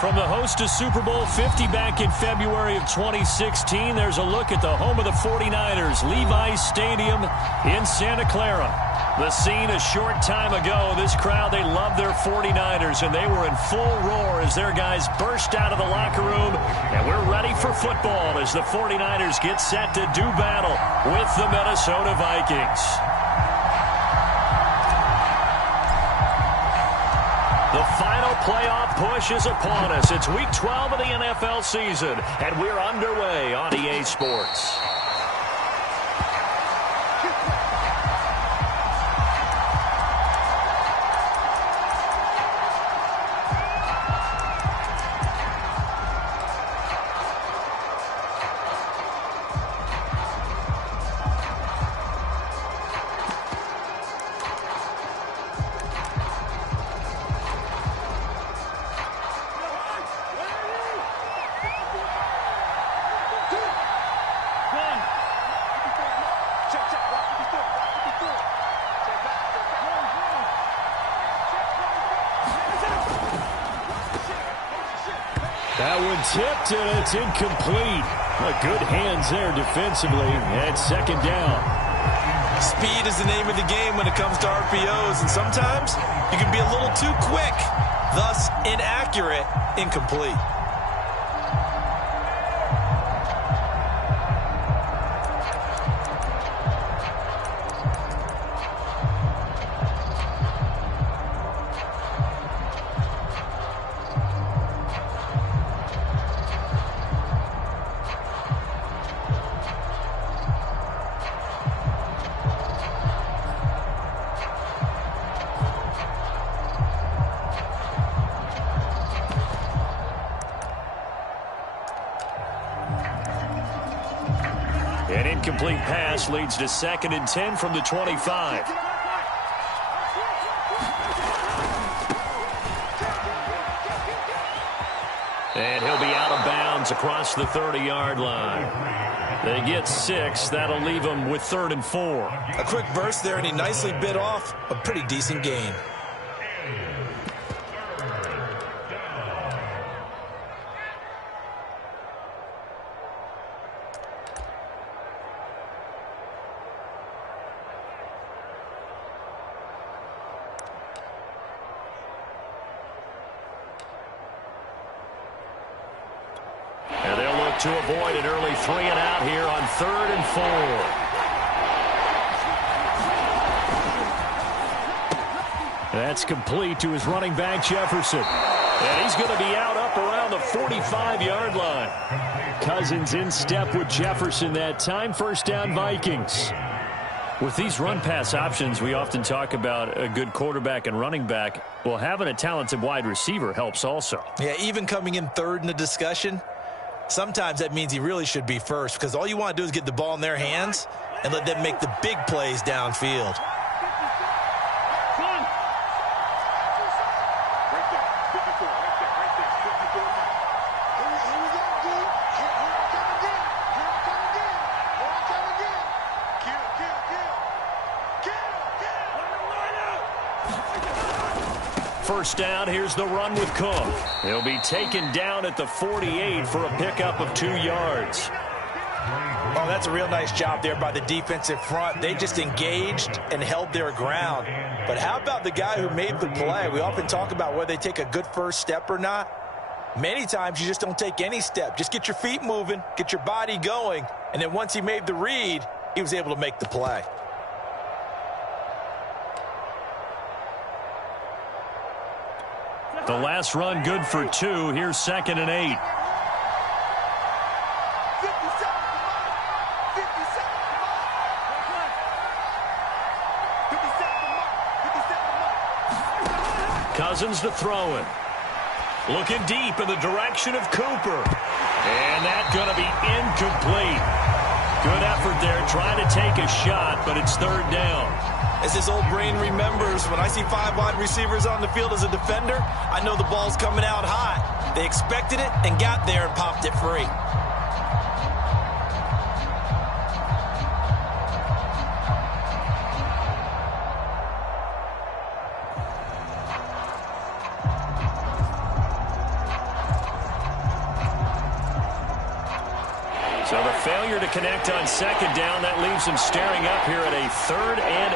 From the host to Super Bowl 50 back in February of 2016, there's a look at the home of the 49ers, Levi's Stadium in Santa Clara. The scene a short time ago. This crowd, they love their 49ers, and they were in full roar as their guys burst out of the locker room. And we're ready for football as the 49ers get set to do battle with the Minnesota Vikings. The final playoff push is upon us. It's Week 12 of the NFL season, and we're underway on EA Sports. That one tipped, and it's incomplete. Good hands there defensively, and second down. Speed is the name of the game when it comes to RPOs, and sometimes you can be a little too quick, thus inaccurate, incomplete. An incomplete pass leads to 2nd and 10 from the 25. And he'll be out of bounds across the 30-yard line. They get 6. That'll leave them with 3rd and 4. A quick burst there, and he nicely bit off a pretty decent gain. To avoid an early 3-and-out here on 3rd and 4. That's complete to his running back, Jefferson. And he's going to be out up around the 45-yard line. Cousins in step with Jefferson that time. First down, Vikings. With these run-pass options, we often talk about a good quarterback and running back. Well, having a talented wide receiver helps also. Yeah, even coming in third in the discussion, sometimes that means he really should be first, because all you want to do is get the ball in their hands and let them make the big plays downfield. First down, here's the run with Cook. He'll be taken down at the 48 for a pickup of 2 yards. Oh, that's a real nice job there by the defensive front. They just engaged and held their ground. But how about the guy who made the play? We often talk about whether they take a good first step or not. Many times you just don't take any step. Just get your feet moving, get your body going, and then once he made the read, he was able to make the play. The last run good for 2. Here's 2nd and 8. Cousins to throw it. Looking deep in the direction of Cooper. And that's going to be incomplete. Good effort there trying to take a shot, but it's 3rd down. As his old brain remembers, when I see 5 wide receivers on the field as a defender, I know the ball's coming out hot. They expected it and got there and popped it free. Failure to connect on second down. That leaves them staring up here at a 3rd and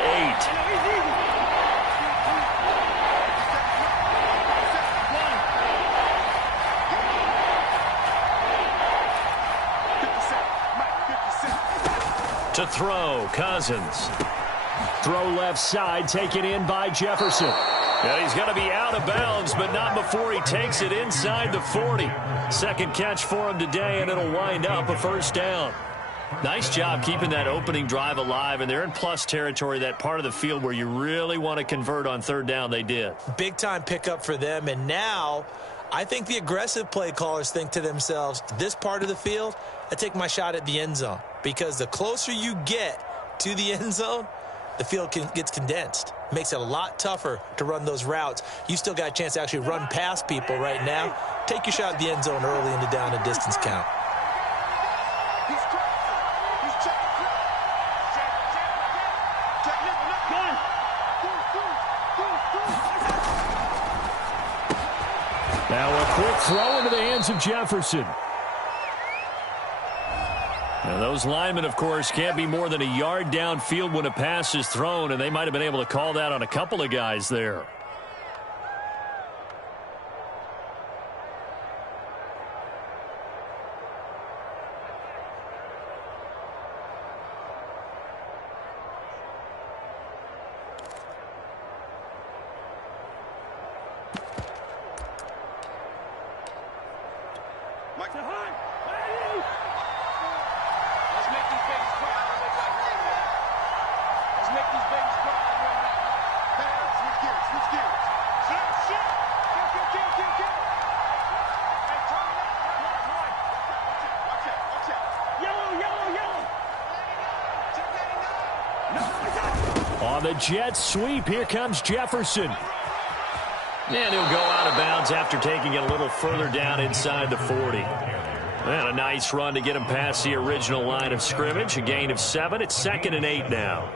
8. To throw, Cousins. Throw left side, taken in by Jefferson. And he's going to be out of bounds, but not before he takes it inside the 40. Second catch for him today, and it'll wind up a 1st down. Nice job keeping that opening drive alive, and they're in plus territory, that part of the field where you really want to convert on 3rd down. They did. Big-time pickup for them, and now I think the aggressive play callers think to themselves, this part of the field, I take my shot at the end zone. Because the closer you get to the end zone, the field gets condensed. Makes it a lot tougher to run those routes. You still got a chance to actually run past people right now. Take your shot at the end zone early in the down and distance count. Now a quick throw into the hands of Jefferson. Now those linemen, of course, can't be more than a yard downfield when a pass is thrown, and they might have been able to call that on a couple of guys there. On the jet sweep, here comes Jefferson. And he'll go out of bounds after taking it a little further down inside the 40. And a nice run to get him past the original line of scrimmage. A gain of 7. It's 2nd and 8 now.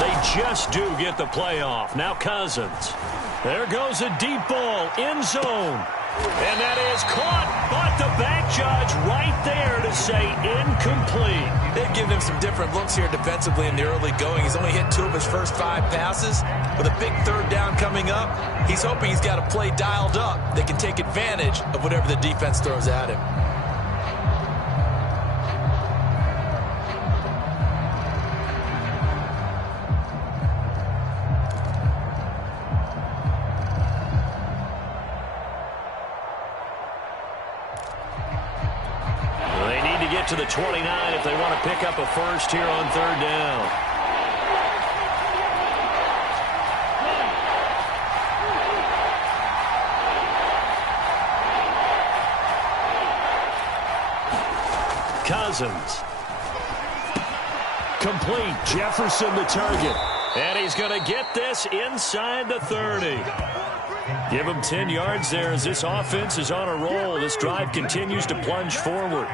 They just do get the playoff. Now Cousins. There goes a deep ball. End zone. And that is caught. But the back judge right there to say incomplete. They've given him some different looks here defensively in the early going. He's only hit 2 of his first 5 passes. With a big 3rd down coming up, he's hoping he's got a play dialed up that can take advantage of whatever the defense throws at him. To the 29 if they want to pick up a first here on 3rd down. Cousins. Complete. Jefferson the target. And he's going to get this inside the 30. Give him 10 yards there as this offense is on a roll. This drive continues to plunge forward.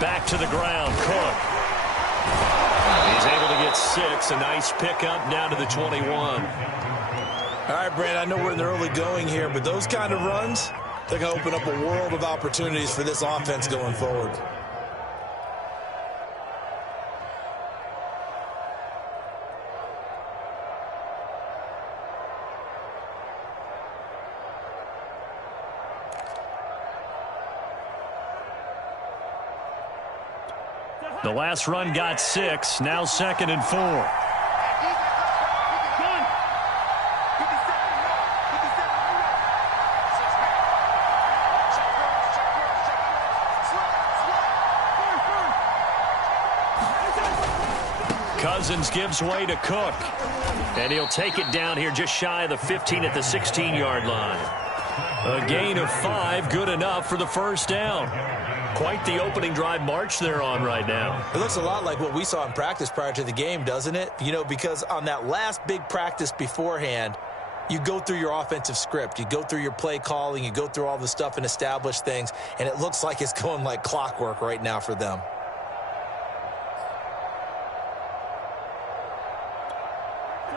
Back to the ground, Cook. He's able to get 6. A nice pickup down to the 21. All right, Brandon, I know we're in the early going here, but those kind of runs, they're going to open up a world of opportunities for this offense going forward. The last run got 6. Now 2nd and 4. Cousins gives way to Cook. And he'll take it down here just shy of the 15 at the 16-yard line. A gain of 5, good enough for the first down. Quite the opening drive march they're on right now. It looks a lot like what we saw in practice prior to the game, doesn't it? You know, because on that last big practice beforehand, you go through your offensive script. You go through your play calling. You go through all the stuff and establish things. And it looks like it's going like clockwork right now for them.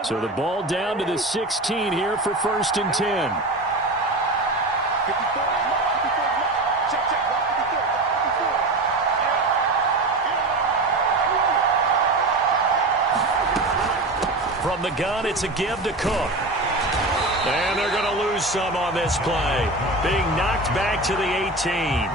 So the ball down to the 16 here for 1st and 10. From the gun, it's a give to Cook. And they're going to lose some on this play. Being knocked back to the 18.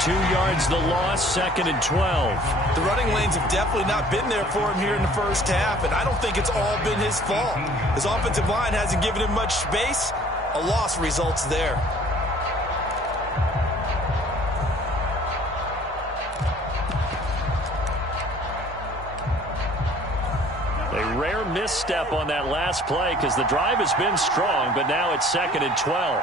2 yards the loss, 2nd and 12. The running lanes have definitely not been there for him here in the first half, and I don't think it's all been his fault. His offensive line hasn't given him much space. A loss results there. A rare misstep on that last play because the drive has been strong, but now it's 2nd and 12.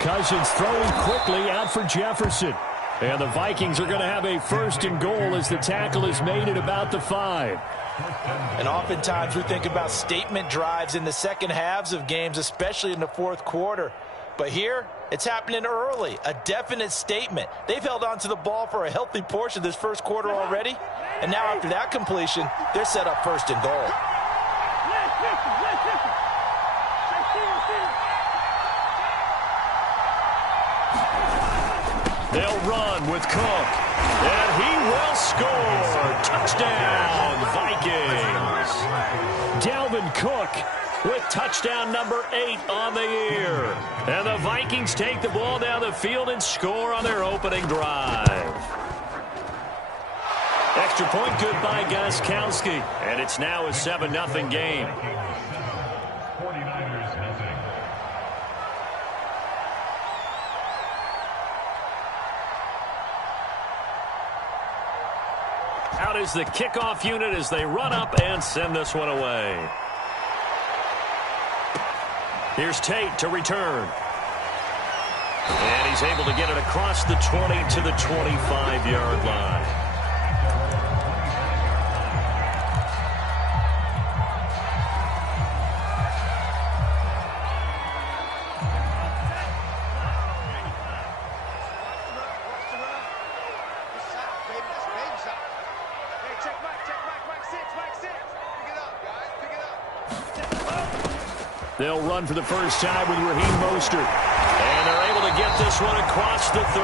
Cousins throwing quickly out for Jefferson. And the Vikings are going to have a 1st and goal as the tackle is made at about the 5. And oftentimes we think about statement drives in the second halves of games, especially in the fourth quarter. But here, it's happening early. A definite statement. They've held on to the ball for a healthy portion of this first quarter already. And now after that completion, they're set up 1st and goal. They'll run with Cook. And he will score. Touchdown, Vikings. Dalvin Cook with touchdown number 8 on the year. And the Vikings take the ball down the field and score on their opening drive. Extra point good by Gostkowski. And it's now a 7-0 game. Out is the kickoff unit as they run up and send this one away. Here's Tate to return. And he's able to get it across the 20 to the 25-yard line. They'll run for the first time with Raheem Mostert. And they're able to get this one across the 35.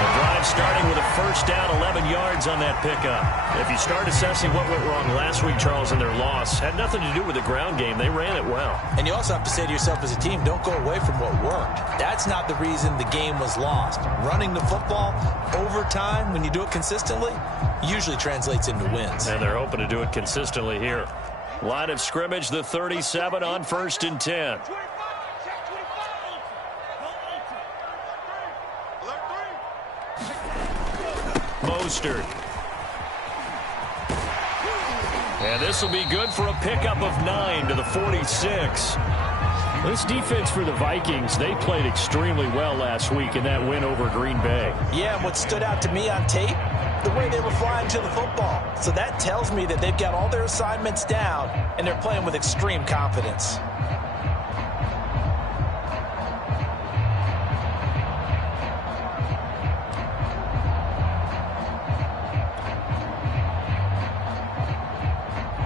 The drive starting with a first down, 11 yards on that pickup. If you start assessing what went wrong last week, Charles, in their loss, had nothing to do with the ground game. They ran it well. And you also have to say to yourself as a team, don't go away from what worked. That's not the reason the game was lost. Running the football over time, when you do it consistently, usually translates into wins. And they're hoping to do it consistently here. Line of scrimmage, the 37 on 1st and 10. Mostert. And this will be good for a pickup of 9 to the 46. This defense for the Vikings, they played extremely well last week in that win over Green Bay. Yeah, and what stood out to me on tape, the way they were flying to the football. So that tells me that they've got all their assignments down, and they're playing with extreme confidence.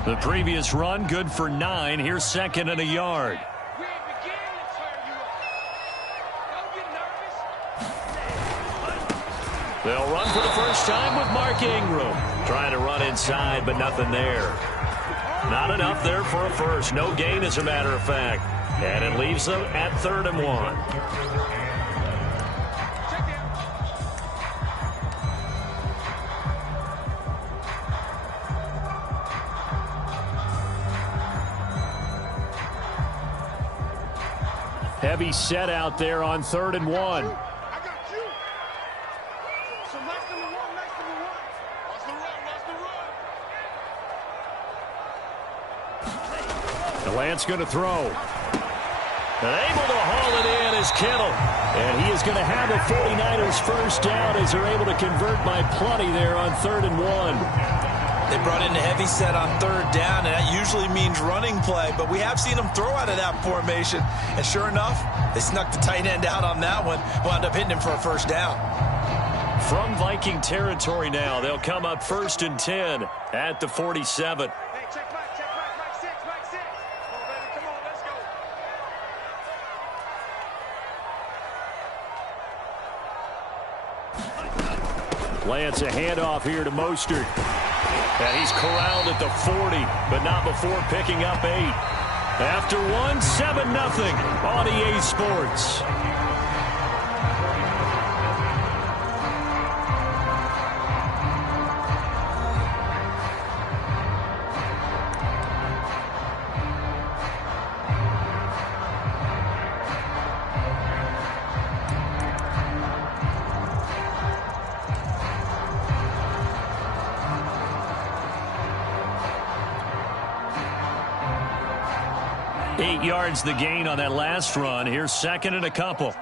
The previous run, good for 9. Here's 2nd and a yard. They'll run for the first time with Mark Ingram. Trying to run inside, but nothing there. Not enough there for a first. No gain, as a matter of fact. And it leaves them at 3rd and 1. Heavy set out there on 3rd and 1. Lance going to throw. And able to haul it in is Kittle. And he is going to have a 49ers first down as they're able to convert by plenty there on 3rd and 1. They brought in a heavy set on 3rd down, and that usually means running play. But we have seen them throw out of that formation. And sure enough, they snuck the tight end out on that one. Wound up hitting him for a first down. From Viking territory now, they'll come up 1st and 10 at the 47. Lance, a handoff here to Mostert. And he's corralled at the 40, but not before picking up 8. After 1, 7-0 on EA Sports. Yards the gain on that last run. Here's 2nd and a couple.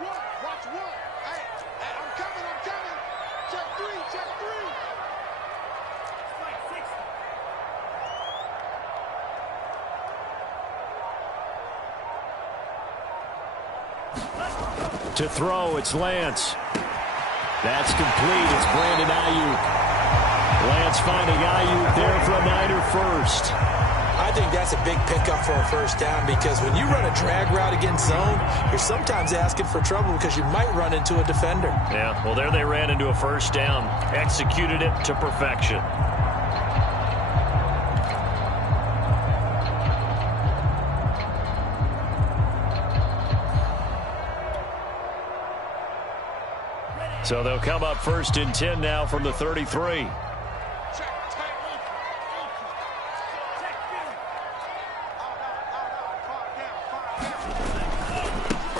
To throw, it's Lance. That's complete. It's Brandon Ayuk. Lance finding Ayuk there for a Niner first. I think that's a big pickup for a first down, because when you run a drag route against zone, you're sometimes asking for trouble because you might run into a defender. Yeah, well, there they ran into a first down. Executed it to perfection. So they'll come up 1st and 10 now from the 33.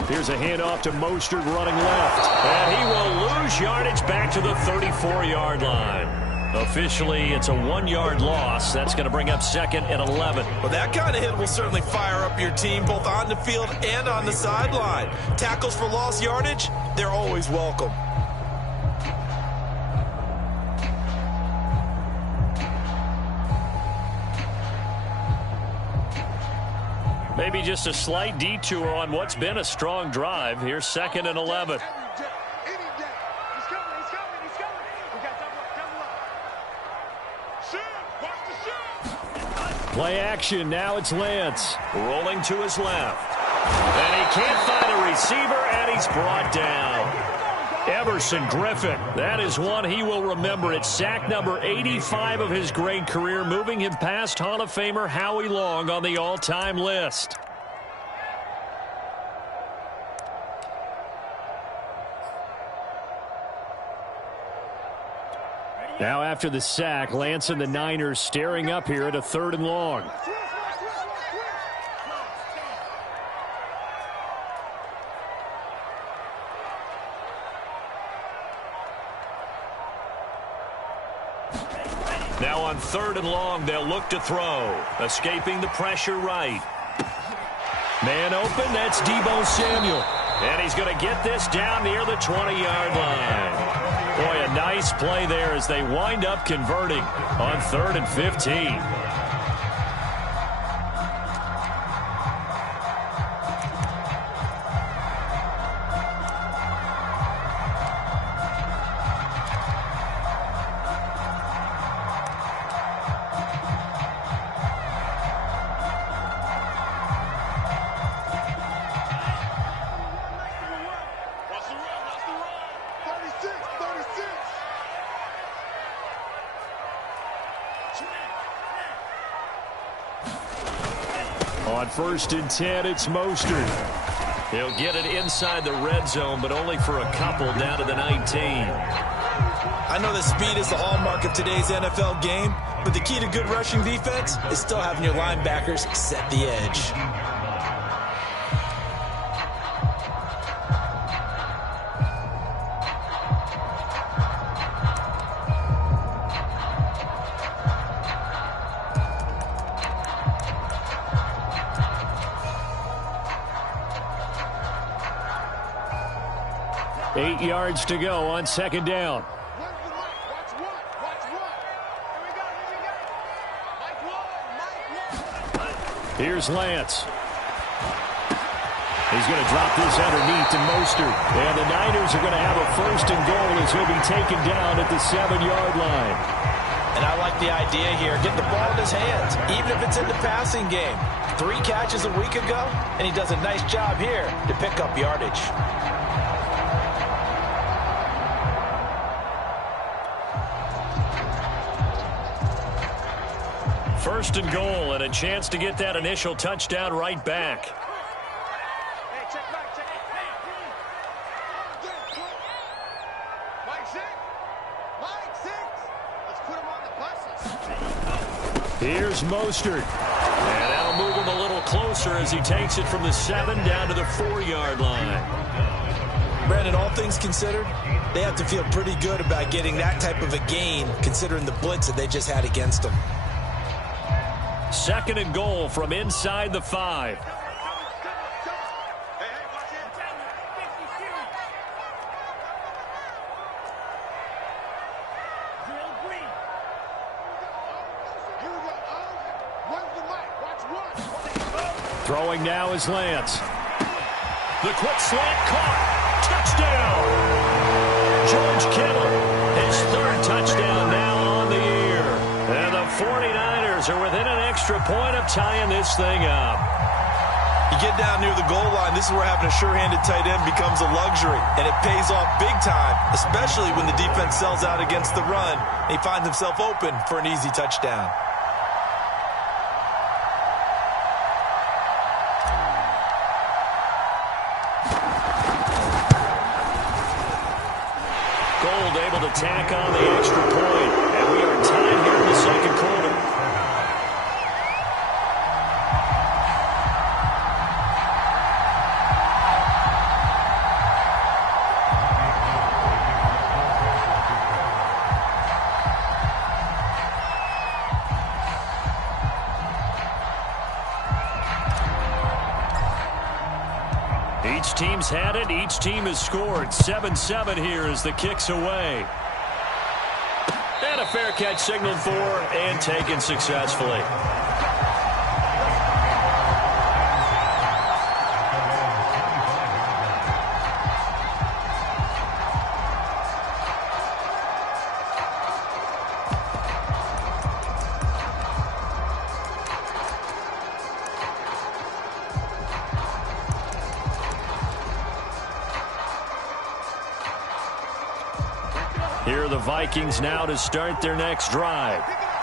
Here's a handoff to Mostert running left. And he will lose yardage back to the 34-yard line. Officially, it's a 1-yard loss. That's going to bring up 2nd and 11. Well, that kind of hit will certainly fire up your team, both on the field and on the sideline. Tackles for lost yardage, they're always welcome. Maybe just a slight detour on what's been a strong drive. Here's 2nd and 11. Play action. Now it's Lance. Rolling to his left. And he can't find a receiver, and he's brought down. Everson Griffin. That is one he will remember. It's sack number 85 of his great career, moving him past Hall of Famer Howie Long on the all-time list. Now after the sack, Lance and the Niners staring up here at a 3rd and long. Now on 3rd and long, they'll look to throw. Escaping the pressure right. Man open, that's Deebo Samuel. And he's going to get this down near the 20-yard line. Boy, a nice play there as they wind up converting on 3rd and 15. On 1st and 10, it's Mostert. He'll get it inside the red zone, but only for a couple down to the 19. I know that speed is the hallmark of today's NFL game, but the key to good rushing defense is still having your linebackers set the edge. 8 yards to go on second down. Here's Lance. He's going to drop this underneath to Mostert. And the Niners are going to have a first and goal as he'll be taken down at the 7-yard line. And I like the idea here. Get the ball in his hands, even if it's in the passing game. 3 catches a week ago, and he does a nice job here to pick up yardage. First and goal, and a chance to get that initial touchdown right back. Here's Mostert. And that'll move him a little closer as he takes it from the 7 down to the 4-yard line. Brandon, all things considered, they have to feel pretty good about getting that type of a gain considering the blitz that they just had against them. Second and goal from inside the 5. Throwing now is Lance. The quick slant caught. Touchdown! George Kittle, his 3rd touchdown now on the year. And the 49ers are within an extra point of tying this thing up. You get down near the goal line, this is where having a sure-handed tight end becomes a luxury. And it pays off big time, especially when the defense sells out against the run. And he finds himself open for an easy touchdown. Able to tack on the extra point, and we are tied here in the second quarter. Each team's had it. Each team has scored. 7-7 here as the kick's away. And a fair catch signaled for and taken successfully. Here are the Vikings now to start their next drive.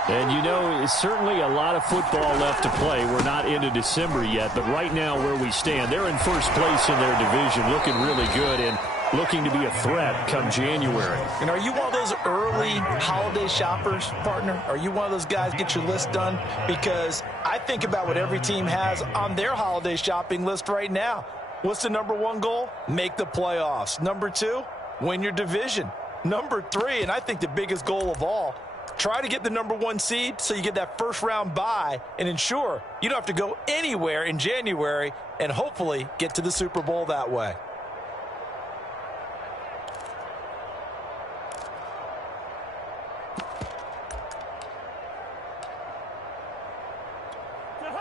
And, you know, it's certainly a lot of football left to play. We're not into December yet, but right now where we stand, they're in first place in their division, looking really good and looking to be a threat come January. And are you one of those early holiday shoppers, partner? Are you one of those guys get your list done? Because I think about what every team has on their holiday shopping list right now. What's the #1 goal? Make the playoffs. #2, win your division. #3, and I think the biggest goal of all, try to get the #1 seed so you get that first-round bye and ensure you don't have to go anywhere in January and hopefully get to the Super Bowl that way.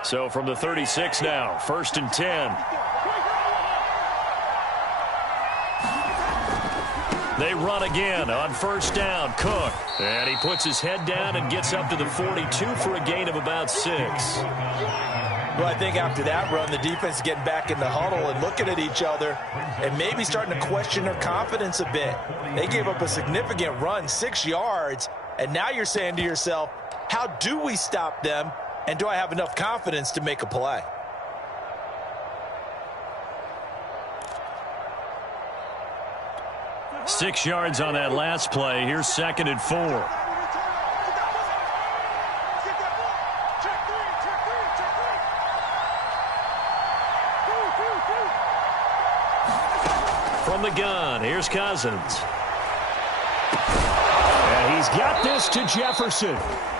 So from the 36 now, 1st and 10. They run again on 1st down. Cook. And he puts his head down and gets up to the 42 for a gain of about 6. Well, I think after that run, the defense is getting back in the huddle and looking at each other and maybe starting to question their confidence a bit. They gave up a significant run, 6 yards, and now you're saying to yourself, how do we stop them, and do I have enough confidence to make a play? Six yards on that last play. Here's 2nd and 4. From the gun, here's Cousins. And he He's got this to Jefferson.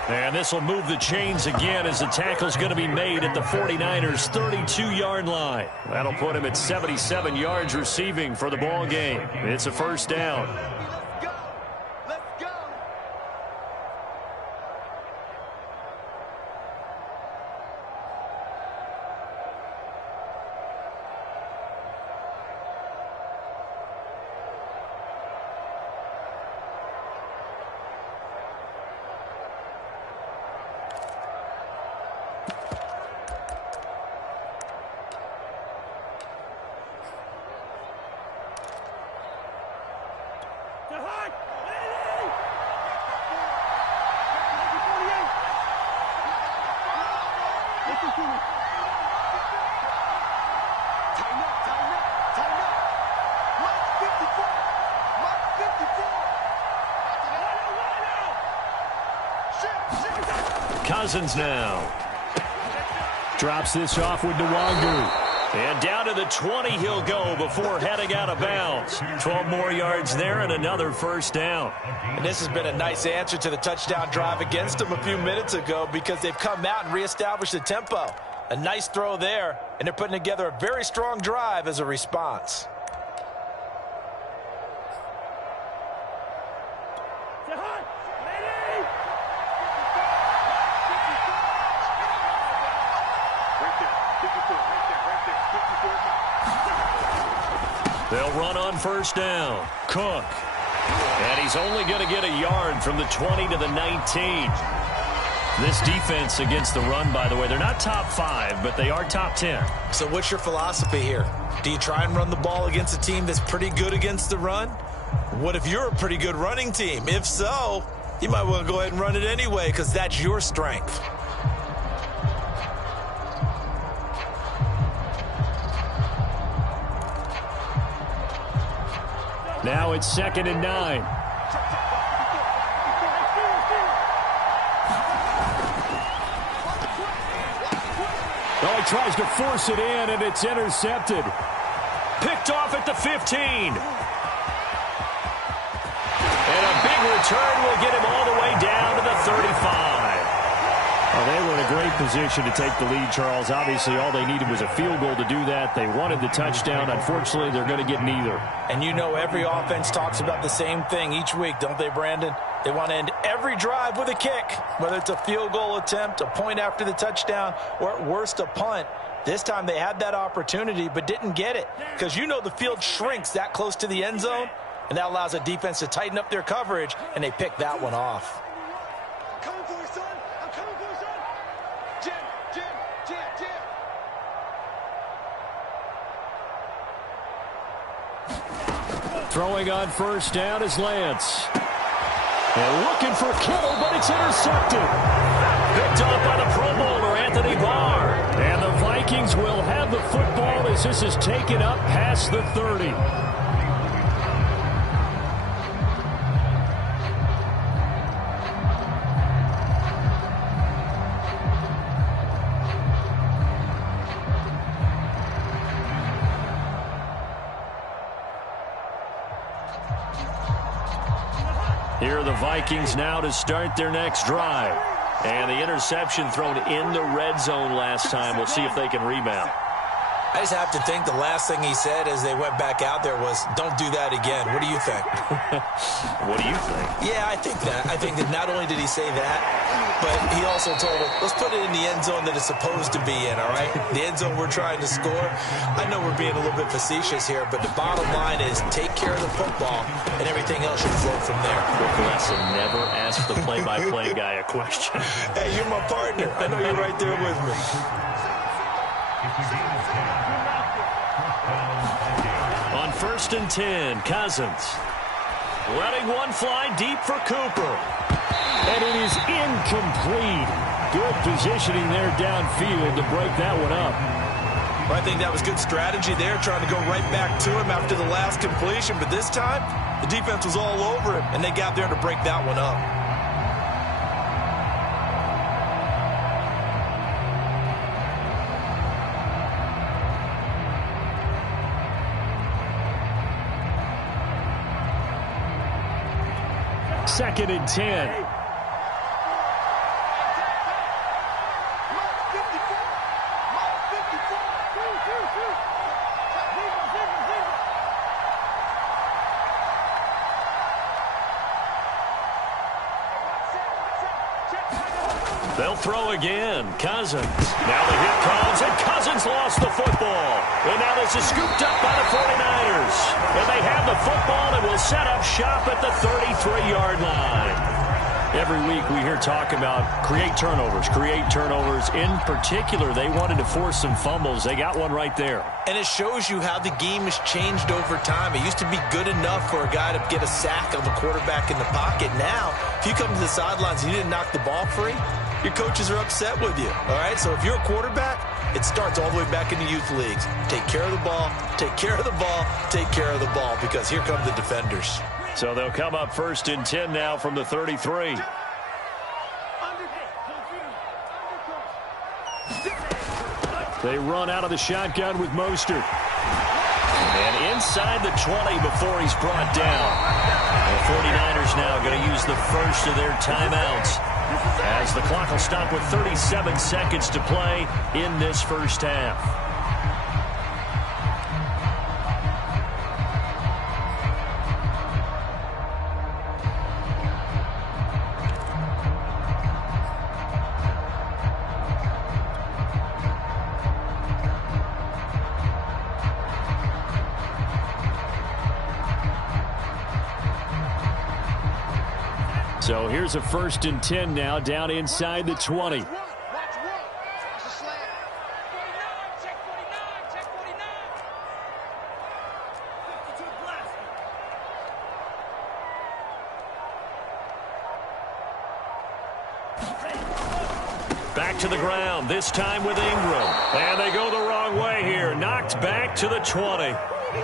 And this will move the chains again as the tackle's going to be made at the 49ers' 32-yard line. That'll put him at 77 yards receiving for the ball game. It's a first down. Cousins now. Drops this off with Nwangu. And down to the 20 he'll go before heading out of bounds. 12 more yards there and another first down. And this has been a nice answer to the touchdown drive against them a few minutes ago because they've come out and reestablished the tempo. A nice throw there, and they're putting together a very strong drive as a response. They'll run on first down. Cook. And he's only going to get a yard from the 20 to the 19. This defense against the run, by the way, they're not top 5, but they are top 10. So what's your philosophy here? Do you try and run the ball against a team that's pretty good against the run? What if you're a pretty good running team? If so, you might want to go ahead and run it anyway because that's your strength. Now it's 2nd and 9. Oh, he tries to force it in, and it's intercepted. Picked off at the 15. And a big return will get him all the way down to the 35. Well, they were in a great position to take the lead, Charles. Obviously, all they needed was a field goal to do that. They wanted the touchdown. Unfortunately, they're going to get neither. And you know every offense talks about the same thing each week, don't they, Brandon? They want to end every drive with a kick, whether it's a field goal attempt, a point after the touchdown, or at worst, a punt. This time they had that opportunity but didn't get it because you know the field shrinks that close to the end zone, and that allows a defense to tighten up their coverage, and they pick that one off. Throwing on first down is Lance. And looking for Kittle, but it's intercepted. Picked off by the Pro Bowler, Anthony Barr. And the Vikings will have the football as this is taken up past the 30. Here are the Vikings now to start their next drive. And the interception thrown in the red zone last time. We'll see if they can rebound. I just have to think the last thing he said as they went back out there was, don't do that again. What do you think? What do you think? Yeah, I think that. I think that not only did he say that, but he also told him, let's put it in the end zone that it's supposed to be in, all right? The end zone we're trying to score. I know we're being a little bit facetious here, but the bottom line is take care of the football, and everything else should flow from there. Quick lesson, never ask the play-by-play guy a question. Hey, you're my partner. I know you're right there with me. On 1st and 10, Cousins. Letting one fly deep for Cooper. And it is incomplete. Good positioning there downfield to break that one up. Well, I think that was good strategy there, trying to go right back to him after the last completion. But this time, the defense was all over him, and they got there to break that one up. 2nd and 10. They'll throw again. Cousins. Now the hit comes, and Cousins lost the football. And now this is scooped up by the 49ers. And they have the football and will set up shop at the 33-yard line. Every week we hear talk about create turnovers. In particular, they wanted to force some fumbles. They got one right there. And it shows you how the game has changed over time. It used to be good enough for a guy to get a sack of a quarterback in the pocket. Now, if you come to the sidelines and you didn't knock the ball free, your coaches are upset with you. All right, so if you're a quarterback, it starts all the way back in the youth leagues. Take care of the ball, take care of the ball, take care of the ball, because here come the defenders. So they'll come up 1st and 10 now from the 33. They run out of the shotgun with Mostert. And inside the 20 before he's brought down. The 49ers now going to use the first of their timeouts, as the clock will stop with 37 seconds to play in this first half. So here's a 1st and 10 now, down inside the 20. Back to the ground, this time with Ingram. And they go the wrong way here. Knocked back to the 20.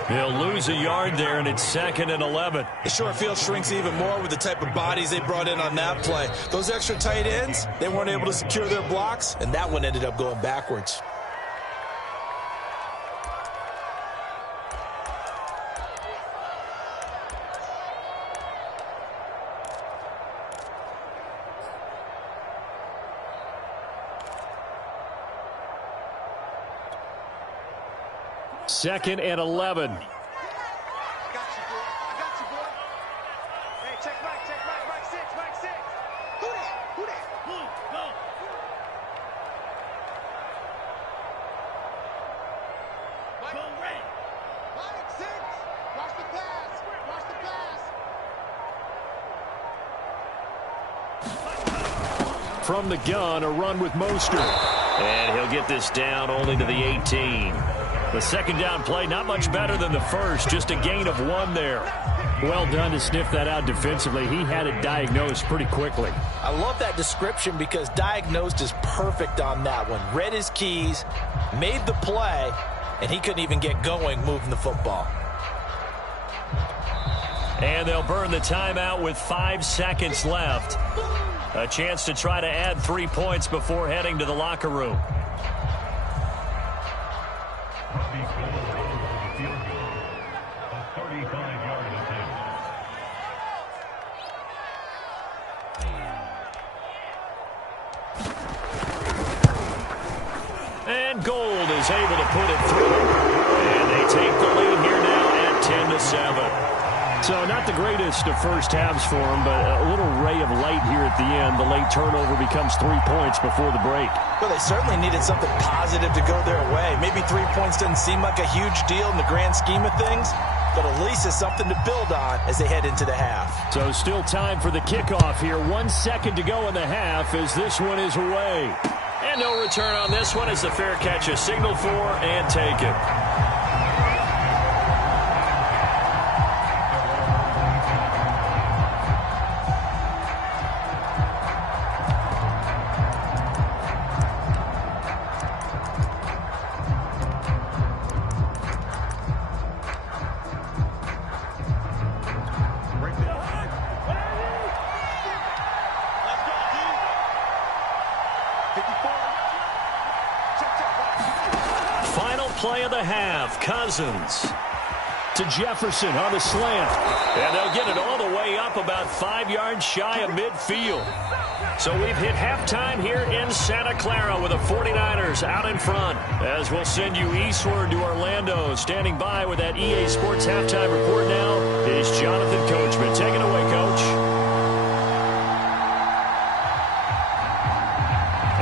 They'll lose a yard there, and it's 2nd and 11. The short field shrinks even more with the type of bodies they brought in on that play. Those extra tight ends, they weren't able to secure their blocks, and that one ended up going backwards. Second and 11. I got you, boy. Hey, check right, six. Who that? Go. Go, Ray. Mike, 6. Watch the pass. From the gun, a run with Mostert. And he'll get this down only to the 18. The second down play, not much better than the first, just a gain of 1 there. Well done to sniff that out defensively. He had it diagnosed pretty quickly. I love that description, because diagnosed is perfect on that one. Read his keys, made the play, and he couldn't even get going moving the football. And they'll burn the timeout with 5 seconds left. A chance to try to add 3 points before heading to the locker room. And Gold is able to put it through. And they take the lead here now at 10-7. So not the greatest of first halves for them, but a little ray of light here at the end. The late turnover becomes 3 points before the break. Well, they certainly needed something positive to go their way. Maybe 3 points doesn't seem like a huge deal in the grand scheme of things, but at least it's something to build on as they head into the half. So still time for the kickoff here. 1 second to go in the half as this one is away. And no return on this one as the fair catch is signaled for and taken. Play of the half. Cousins to Jefferson on the slant. And they'll get it all the way up about about 5 yards shy of midfield. So we've hit halftime here in Santa Clara with the 49ers out in front. As we'll send you eastward to Orlando. Standing by with that EA Sports halftime report now is Jonathan Coachman. Take it away, Coach.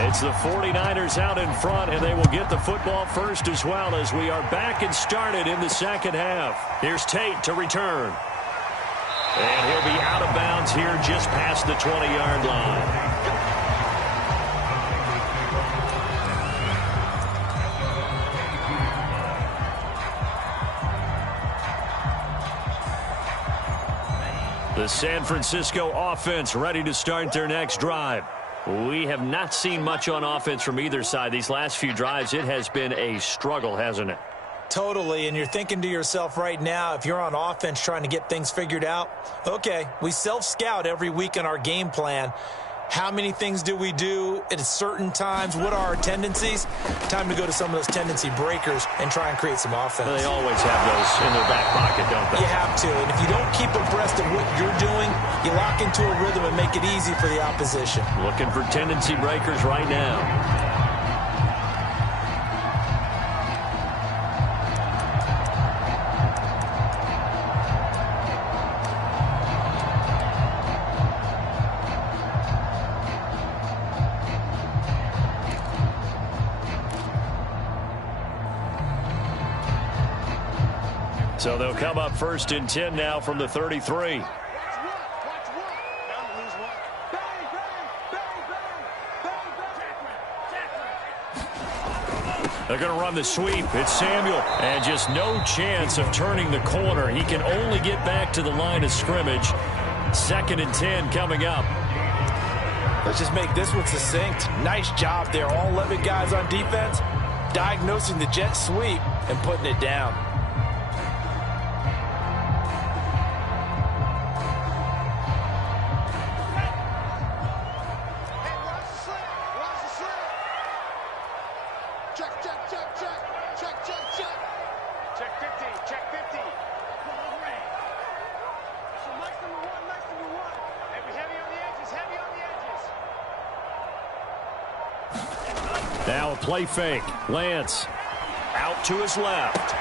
It's the 49ers out in front, and they will get the football first as well as we are back and started in the second half. Here's Tate to return. And he'll be out of bounds here just past the 20-yard line. The San Francisco offense ready to start their next drive. We have not seen much on offense from either side. These last few drives, it has been a struggle, hasn't it? Totally, and you're thinking to yourself right now, if you're on offense trying to get things figured out, okay, we self-scout every week in our game plan. How many things do we do at certain times? What are our tendencies? Time to go to some of those tendency breakers and try and create some offense. They always have those in their back pocket, don't they? You have to, and if you don't keep abreast of what you're doing, you lock into a rhythm and make it easy for the opposition. Looking for tendency breakers right now. So they'll come up 1st and 10 now from the 33. They're going to run the sweep. It's Samuel. And just no chance of turning the corner. He can only get back to the line of scrimmage. 2nd and 10 coming up. Let's just make this one succinct. Nice job there. All 11 guys on defense diagnosing the jet sweep and putting it down. Now a play fake. Lance out to his left.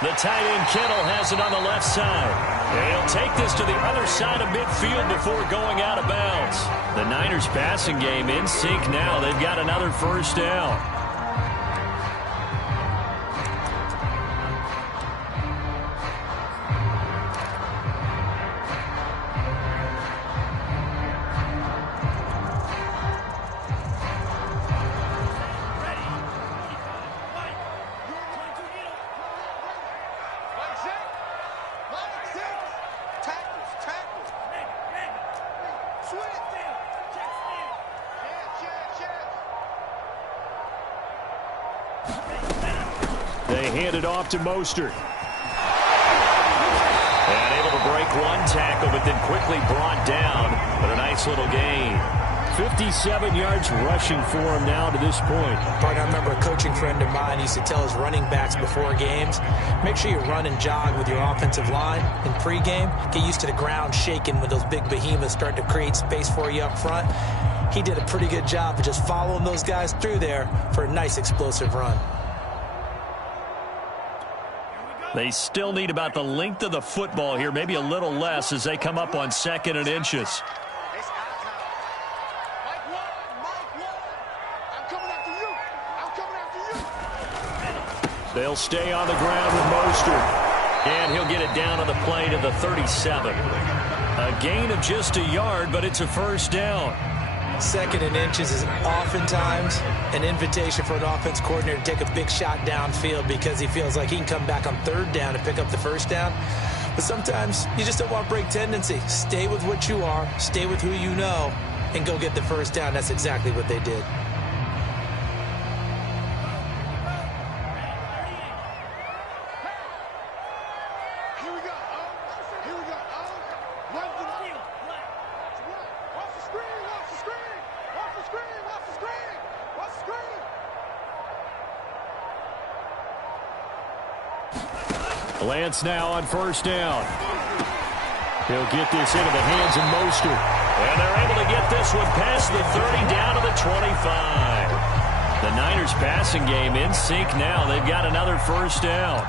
The tight end Kittle has it on the left side. And he'll take this to the other side of midfield before going out of bounds. The Niners passing game in sync now. They've got another first down. They hand it off to Mostert. And able to break one tackle, but then quickly brought down. But a nice little gain. 57 yards rushing for him now to this point. I remember a coaching friend of mine used to tell his running backs before games, make sure you run and jog with your offensive line in pregame. Get used to the ground shaking when those big behemoths start to create space for you up front. He did a pretty good job of just following those guys through there for a nice explosive run. They still need about the length of the football here, maybe a little less as they come up on 2nd and inches. They'll stay on the ground with Mostert. And he'll get it down on the play to the 37. A gain of just a yard, but it's a first down. 2nd and inches is oftentimes an invitation for an offense coordinator to take a big shot downfield because he feels like he can come back on 3rd down and pick up the first down. But sometimes you just don't want to break tendency. Stay with what you are, stay with who you know, and go get the first down. That's exactly what they did. Lance now on 1st down. He'll get this into the hands of Mostert. And they're able to get this one past the 30 down to the 25. The Niners passing game in sync now. They've got another first down.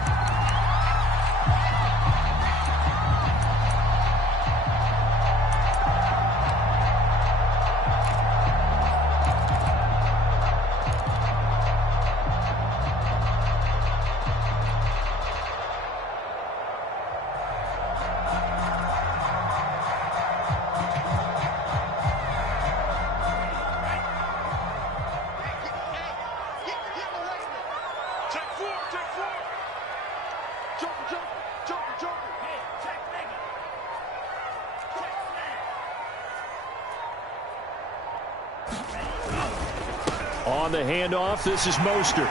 On the handoff, this is Mostert.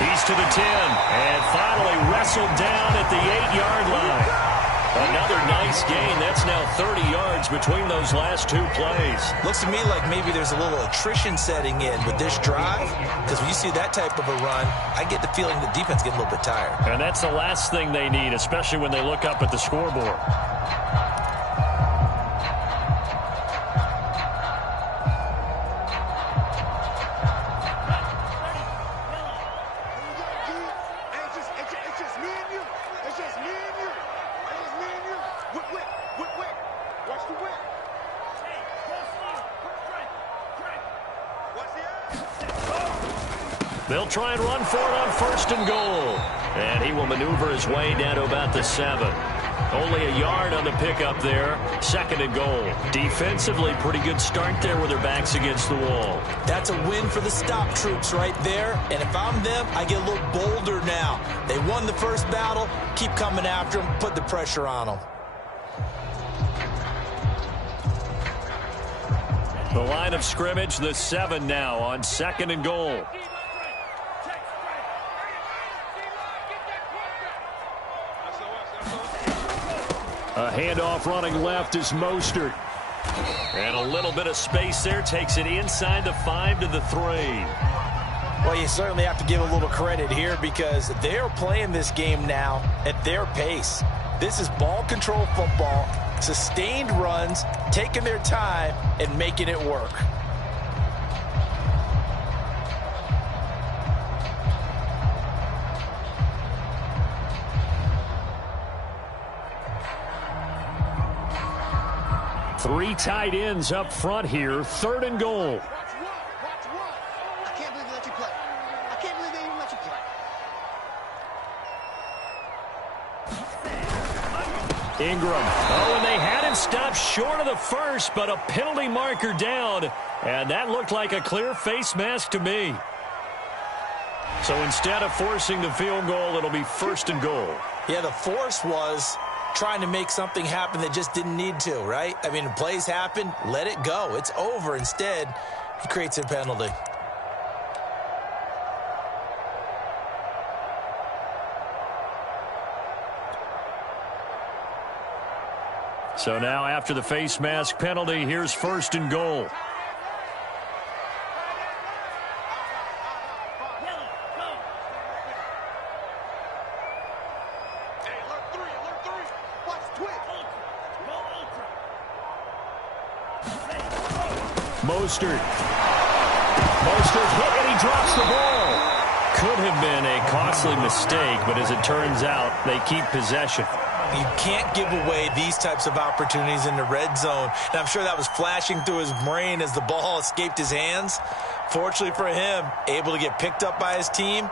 He's to the 10 and finally wrestled down at the 8-yard line. Another nice gain. That's now 30 yards between those last two plays. Looks to me like maybe there's a little attrition setting in with this drive, because when you see that type of a run, I get the feeling the defense getting a little bit tired. And that's the last thing they need, especially when they look up at the scoreboard. They'll try and run for it on 1st and goal. And he will maneuver his way down to about the 7. Only a yard on the pickup there. 2nd and goal. Defensively, pretty good start there with their backs against the wall. That's a win for the stop troops right there. And if I'm them, I get a little bolder now. They won the first battle. Keep coming after them. Put the pressure on them. The line of scrimmage, the 7 now on 2nd and goal. A handoff running left is Mostert. And a little bit of space there takes it inside the 5 to the 3. Well, you certainly have to give a little credit here because they're playing this game now at their pace. This is ball control football, sustained runs, taking their time and making it work. Three tight ends up front here. 3rd and goal. Watch one. I can't believe they let you play. I can't believe they even let you play. Ingram. Oh, and they had him stopped short of the first, but a penalty marker down. And that looked like a clear face mask to me. So instead of forcing the field goal, it'll be 1st and goal. Yeah, the force was trying to make something happen that just didn't need to, right? I mean, plays happen, let it go. It's over. Instead, he creates a penalty. So now after the face mask penalty, here's 1st and goal. Mostert hit and he drops the ball. Could have been a costly mistake, but as it turns out, they keep possession. You can't give away these types of opportunities in the red zone. And I'm sure that was flashing through his brain as the ball escaped his hands. Fortunately for him, able to get picked up by his team,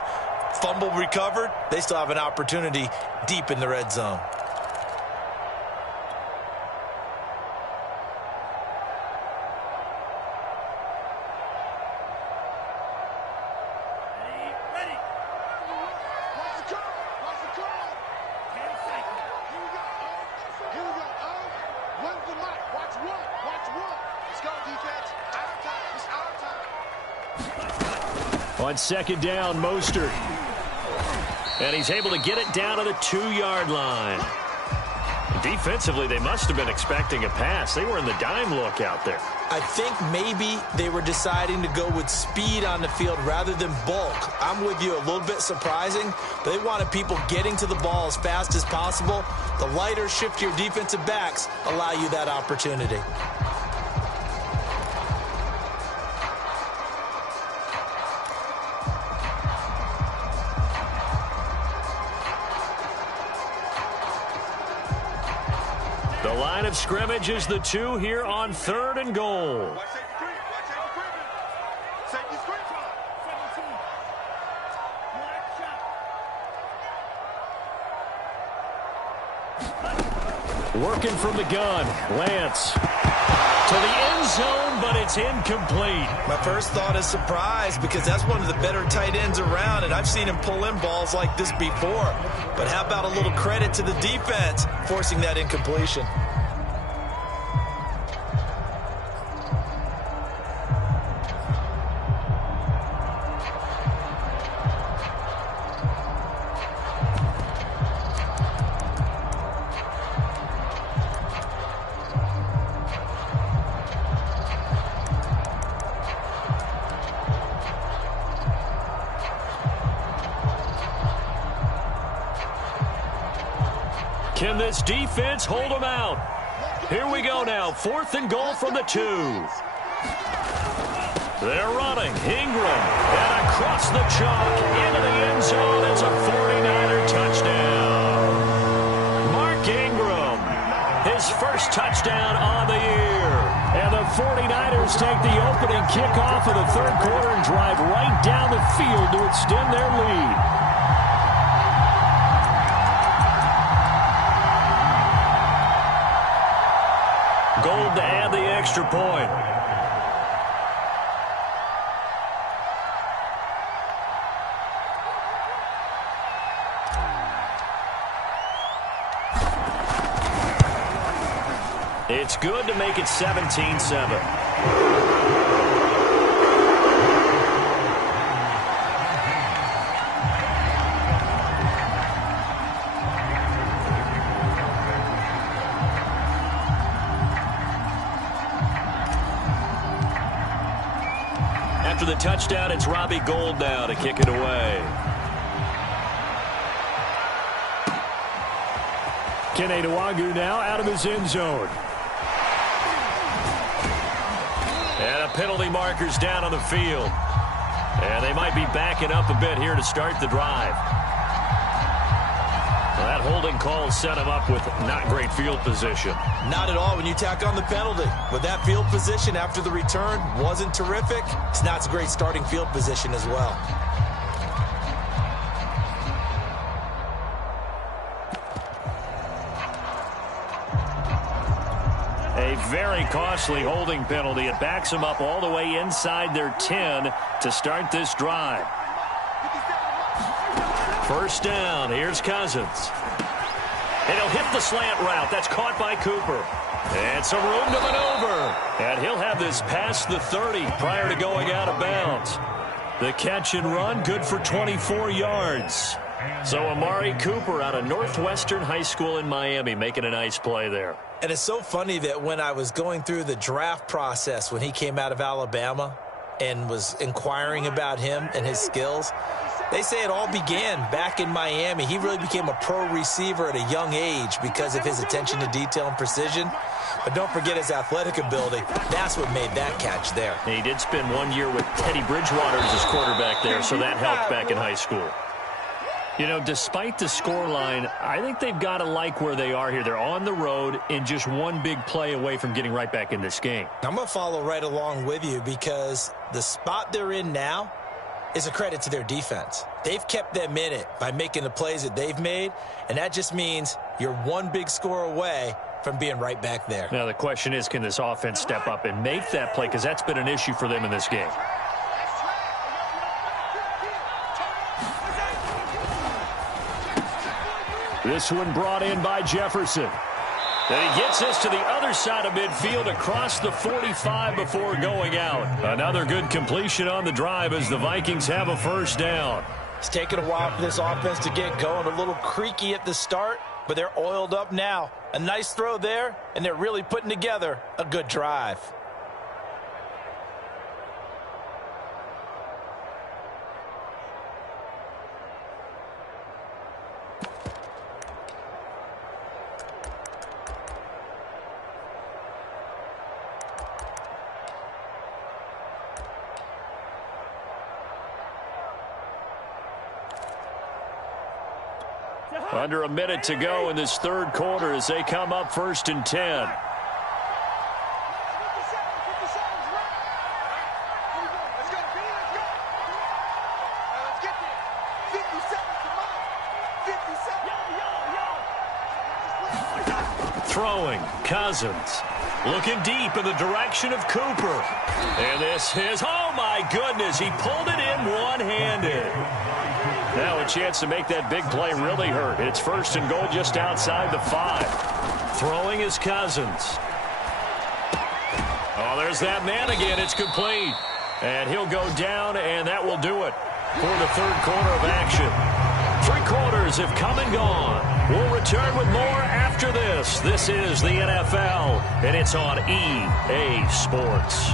fumble recovered. They still have an opportunity deep in the red zone. On 2nd down, Mostert. And he's able to get it down to the 2-yard line. Defensively, they must have been expecting a pass. They were in the dime look out there. I think maybe they were deciding to go with speed on the field rather than bulk. I'm with you, a little bit surprising. They wanted people getting to the ball as fast as possible. The lighter, shiftier defensive backs allow you that opportunity. The line of scrimmage is the 2 here on 3rd and goal. Working from the gun, Lance. To the end zone, but it's incomplete. My first thought is surprise because that's one of the better tight ends around, and I've seen him pull in balls like this before. But how about a little credit to the defense forcing that incompletion? Can this defense hold them out? Here we go now. 4th and goal from the 2. They're running. Ingram. And across the chalk. Into the end zone. It's a 49er touchdown. Mark Ingram. His first touchdown on the year. And the 49ers take the opening kickoff of the 3rd quarter and drive right down the field to extend their lead. Gold to add the extra point. It's good to make it 17-7. After the touchdown, it's Robbie Gould now to kick it away. Kene Nwangwu now out of his end zone. And a penalty marker's down on the field. And they might be backing up a bit here to start the drive. Well, that holding call set him up with not great field position. Not at all when you tack on the penalty. But that field position after the return wasn't terrific. It's not a great starting field position as well. A very costly holding penalty. It backs them up all the way inside their 10 to start this drive. First down. Here's Cousins. And he'll hit the slant route. That's caught by Cooper. And some room to maneuver. And he'll have this past the 30 prior to going out of bounds. The catch and run, good for 24 yards. So Amari Cooper out of Northwestern High School in Miami making a nice play there. And it's so funny that when I was going through the draft process when he came out of Alabama and was inquiring about him and his skills, they say it all began back in Miami. He really became a pro receiver at a young age because of his attention to detail and precision. But don't forget his athletic ability. That's what made that catch there. He did spend 1 year with Teddy Bridgewater as his quarterback there, so that helped back in high school. You know, despite the scoreline, I think they've got to like where they are here. They're on the road and just one big play away from getting right back in this game. I'm going to follow right along with you because the spot they're in now is a credit to their defense. They've kept them in it by making the plays that they've made, and that just means you're one big score away from being right back there. Now the question is, can this offense step up and make that play? Because that's been an issue for them in this game. This one brought in by Jefferson. And he gets this to the other side of midfield across the 45 before going out. Another good completion on the drive as the Vikings have a first down. It's taken a while for this offense to get going. A little creaky at the start, but they're oiled up now. A nice throw there, and they're really putting together a good drive. Under a minute to go in this third quarter as they come up 1st and 10. Throwing, Cousins. Looking deep in the direction of Cooper. And this is, oh my goodness, he pulled it in one-handed. Now a chance to make that big play really hurt. It's 1st and goal just outside the 5. Throwing is Cousins. Oh, there's that man again. It's complete. And he'll go down, and that will do it for the third quarter of action. 3 quarters have come and gone. We'll return with more after this. This is the NFL, and it's on EA Sports.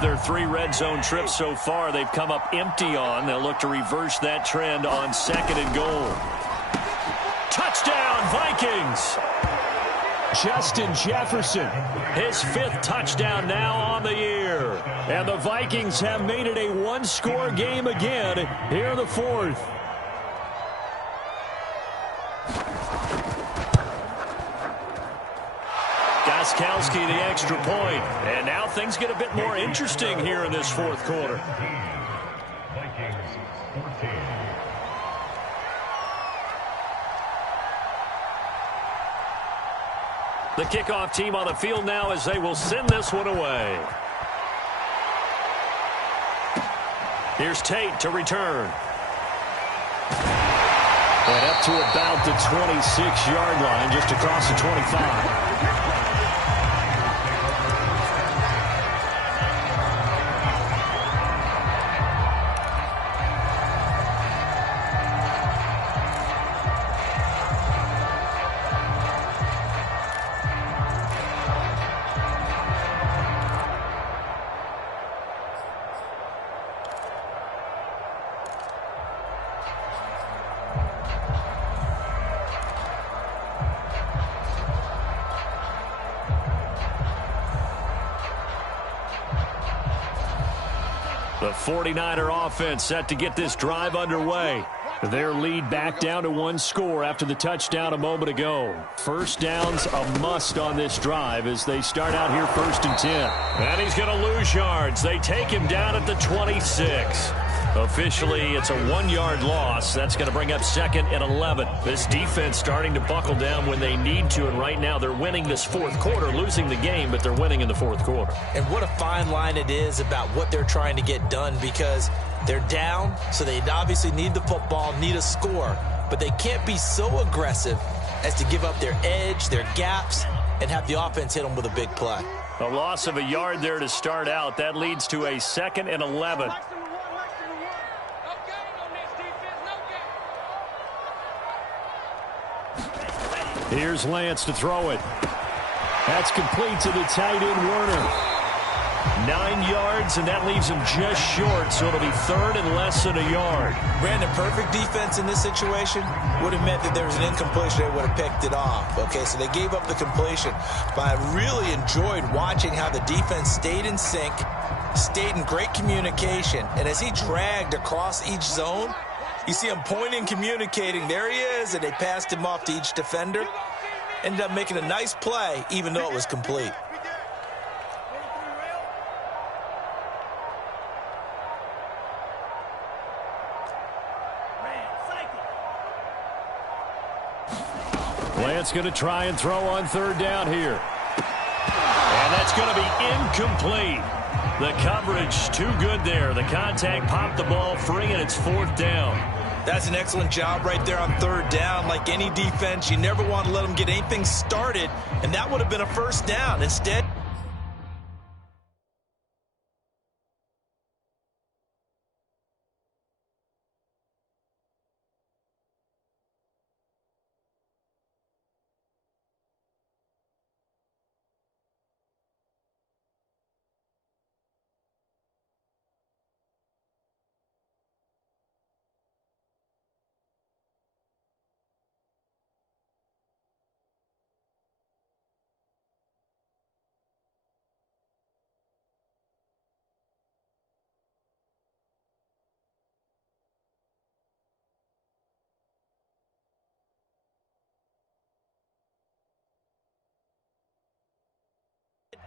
Their 3 red zone trips so far, they've come up empty on. They'll look to reverse that trend on 2nd and goal. Touchdown, Vikings! Justin Jefferson, his 5th touchdown now on the year. And the Vikings have made it a one-score game again here in the 4th. Gostkowski the extra point. And now things get a bit more interesting here in this 4th quarter. The kickoff team on the field now as they will send this one away. Here's Tate to return. And up to about the 26-yard line, just across the 25. The 49er offense set to get this drive underway. Their lead back down to 1 score after the touchdown a moment ago. First down's a must on this drive as they start out here 1st and 10. And he's going to lose yards. They take him down at the 26. Officially, it's a 1-yard loss. That's going to bring up 2nd and 11. This defense starting to buckle down when they need to, and right now they're winning this 4th quarter, losing the game, but they're winning in the 4th quarter. And what a fine line it is about what they're trying to get done, because they're down, so they obviously need the football, need a score, but they can't be so aggressive as to give up their edge, their gaps, and have the offense hit them with a big play. A loss of a yard there to start out. That leads to a 2nd and 11. Here's Lance to throw it. That's complete to the tight end, Werner. 9 yards, and that leaves him just short, so it'll be 3rd and less than a yard. Brandon, perfect defense in this situation would have meant that there was an incompletion. They would have picked it off. Okay, so they gave up the completion. But I really enjoyed watching how the defense stayed in sync, stayed in great communication, and as he dragged across each zone, you see him pointing, communicating. There he is, and they passed him off to each defender. Ended up making a nice play, even though it was complete. Lance going to try and throw on 3rd down here. And that's going to be incomplete. The coverage too good there. The contact popped the ball free, and it's 4th down. That's an excellent job right there on third down. Like any defense, you never want to let them get anything started, and that would have been a first down. Instead,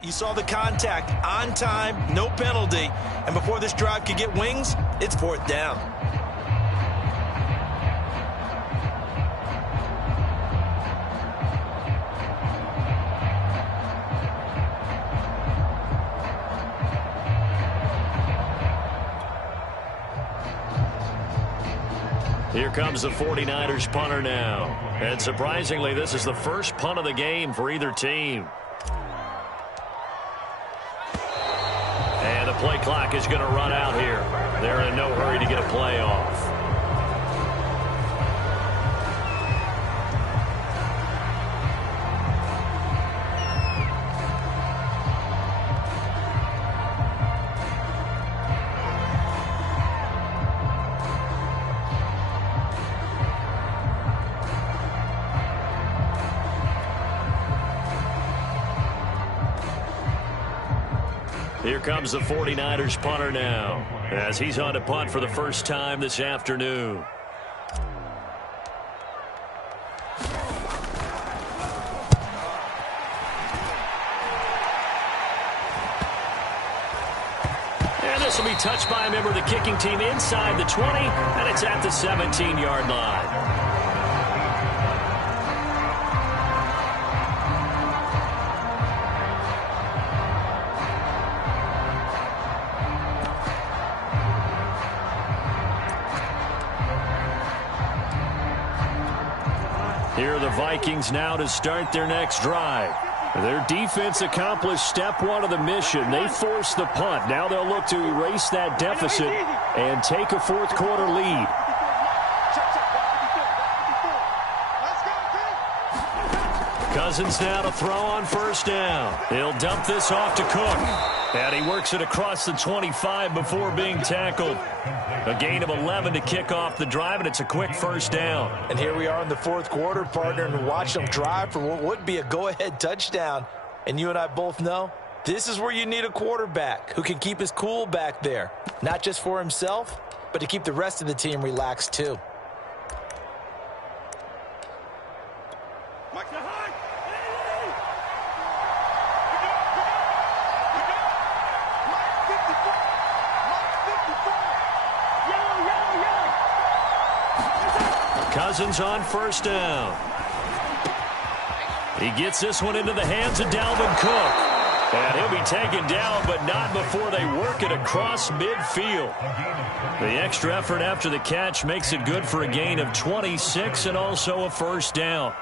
you saw the contact on time, no penalty. And before this drive could get wings, it's fourth down. Here comes the 49ers punter now. And surprisingly, this is the first punt of the game for either team. And the play clock is going to run out here. They're in no hurry to get a play off. Here comes the 49ers punter now, as he's on to punt for the first time this afternoon. And this will be touched by a member of the kicking team inside the 20, and it's at the 17-yard line. Here are the Vikings now to start their next drive. Their defense accomplished step one of the mission. They forced the punt. Now they'll look to erase that deficit and take a fourth quarter lead. Cousins now to throw on first down. He'll dump this off to Cook. And he works it across the 25 before being tackled. A gain of 11 to kick off the drive, and it's a quick first down. And here we are in the fourth quarter, partner, and watch them drive for what would be a go-ahead touchdown. And you and I both know this is where you need a quarterback who can keep his cool back there. Not just for himself, but to keep the rest of the team relaxed too. Cousins on first down. He gets this one into the hands of Dalvin Cook. And he'll be taken down, but not before they work it across midfield. The extra effort after the catch makes it good for a gain of 26 and also a first down.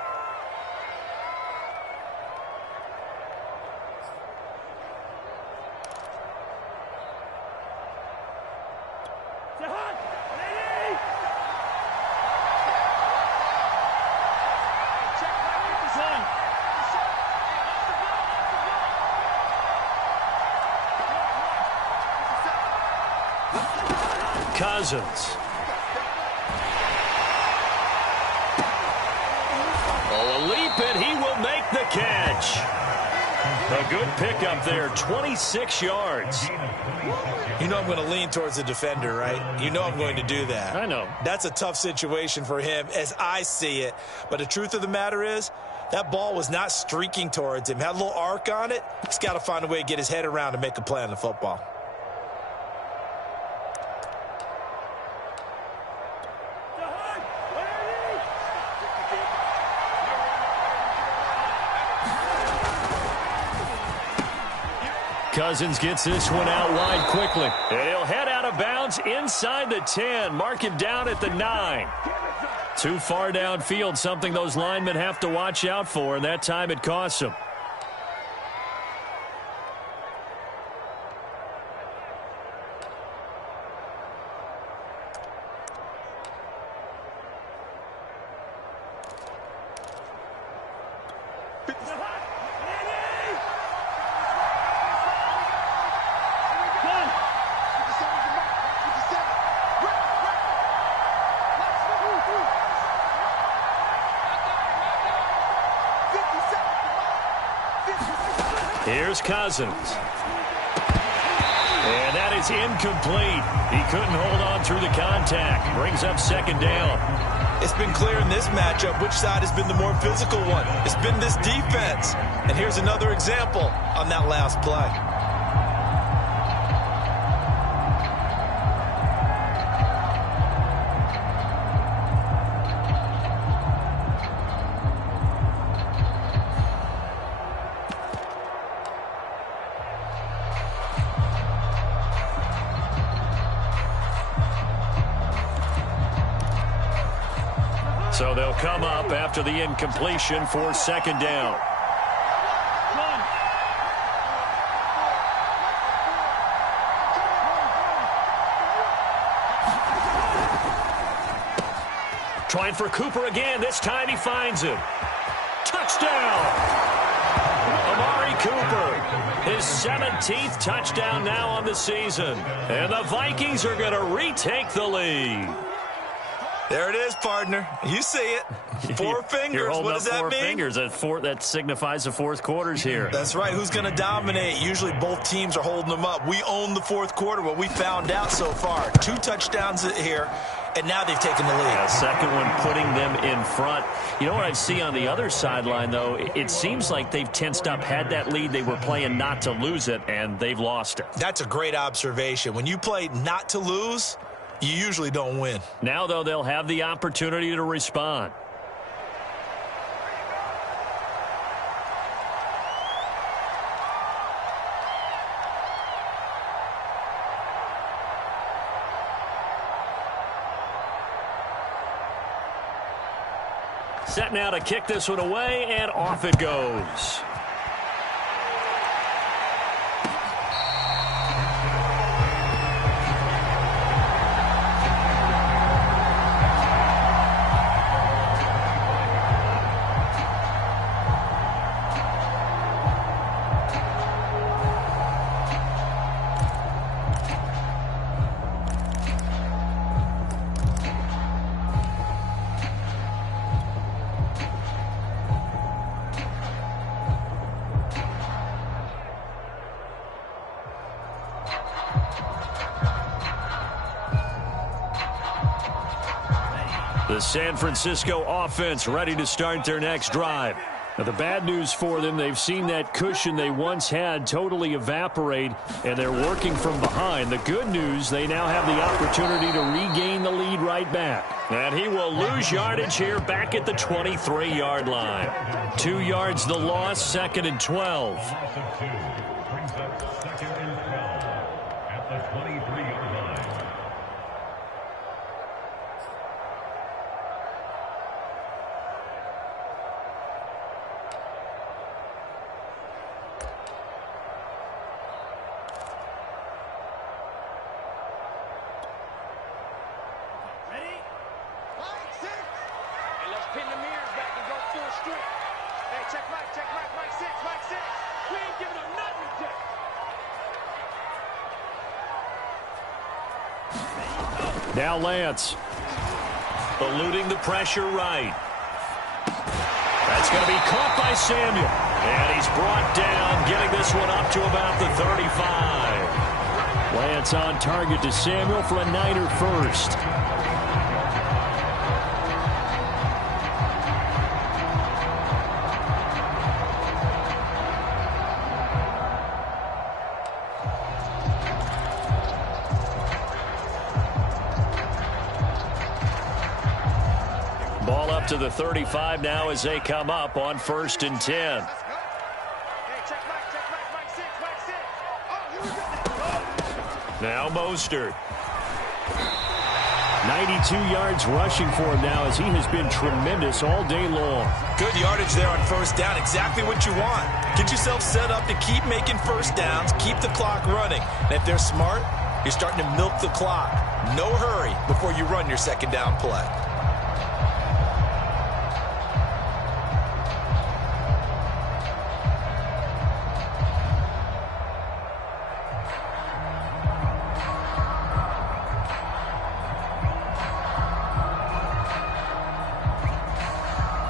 Cousins. Oh, a leap, and he will make the catch. A good pickup there, 26 yards. You know I'm going to lean towards the defender, right? You know I'm going to do that. I know. That's a tough situation for him as I see it. But the truth of the matter is, that ball was not streaking towards him. Had a little arc on it. He's got to find a way to get his head around and make a play on the football. Cousins gets this one out wide quickly. And he'll head out of bounds inside the 10. Mark him down at the 9. Too far downfield, something those linemen have to watch out for, and that time it costs them. Here's Cousins. And that is incomplete. He couldn't hold on through the contact. Brings up second down. It's been clear in this matchup which side has been the more physical one. It's been this defense. And here's another example on that last play. So they'll come up after the incompletion for second down. Trying for Cooper again. This time he finds him. Touchdown! Amari Cooper. His 17th touchdown now on the season. And the Vikings are going to retake the lead. There it is, partner. You see it. Four fingers. What does that mean? Four fingers. That signifies the fourth quarter's here. That's right. Who's going to dominate? Usually both teams are holding them up. We own the fourth quarter, what we found out so far. 2 touchdowns here, and now they've taken the lead. A second one putting them in front. You know what I see on the other sideline, though? It seems like they've tensed up, had that lead. They were playing not to lose it, and they've lost it. That's a great observation. When you play not to lose, you usually don't win. Now, though, they'll have the opportunity to respond. Set now to kick this one away, and off it goes. The San Francisco offense ready to start their next drive. Now, the bad news for them, they've seen that cushion they once had totally evaporate, and they're working from behind. The good news, they now have the opportunity to regain the lead right back. And he will lose yardage here back at the 23-yard line. 2 yards the loss, 2nd and 12. Now Lance, eluding the pressure right. That's going to be caught by Samuel. And he's brought down, getting this one up to about the 35. Lance on target to Samuel for a Niner first. Ball up to the 35 now as they come up on 1st and 10. Now Mostert. 92 yards rushing for him now as he has been tremendous all day long. Good yardage there on first down. Exactly what you want. Get yourself set up to keep making first downs, keep the clock running. And if they're smart, you're starting to milk the clock. No hurry before you run your second down play.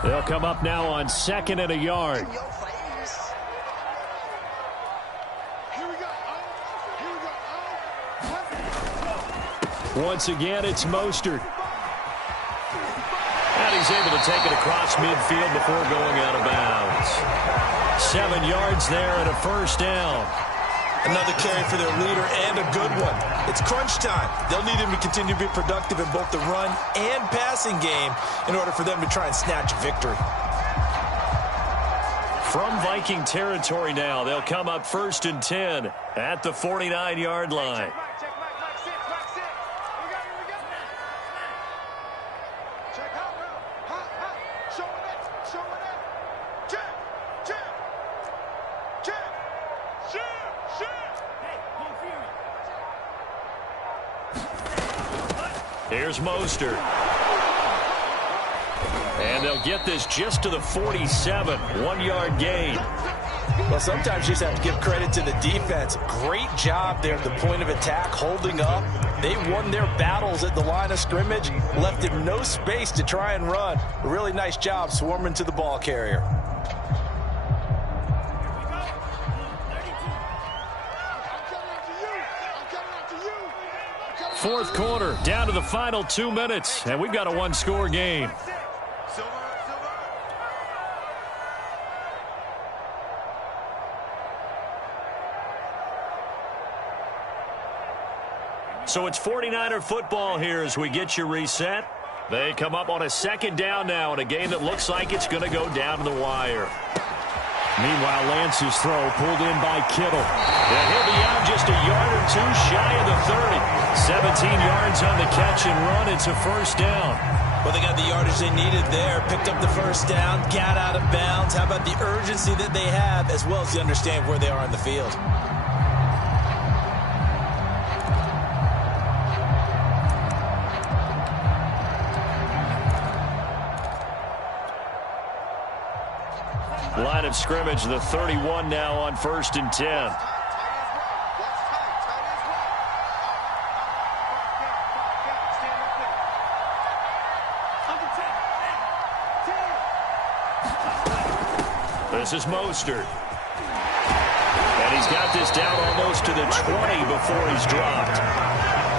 They'll come up now on 2nd and a yard. Once again, it's Mostert. And he's able to take it across midfield before going out of bounds. 7 yards there and a first down. Another carry for their leader and a good one. It's crunch time. They'll need him to continue to be productive in both the run and passing game in order for them to try and snatch victory. From Viking territory now, they'll come up 1st and 10 at the 49-yard line. Here's Mostert. And they'll get this just to the 47. 1-yard gain. Well, sometimes you just have to give credit to the defense. Great job there at the point of attack, holding up. They won their battles at the line of scrimmage, left him no space to try and run. A really nice job swarming to the ball carrier. Fourth quarter, down to the final 2 minutes, and we've got a one-score game. So it's 49er football here as we get you reset. They come up on a 2nd down now in a game that looks like it's going to go down to the wire. Meanwhile, Lance's throw pulled in by Kittle. And he'll be out just a yard or two shy of the 30. 17 yards on the catch and run. It's a first down. Well, they got the yardage they needed there. Picked up the first down, got out of bounds. How about the urgency that they have as well as they understand where they are on the field? Line of scrimmage, the 31 now on 1st and 10. This is Mostert. And he's got this down almost to the 20 before he's dropped.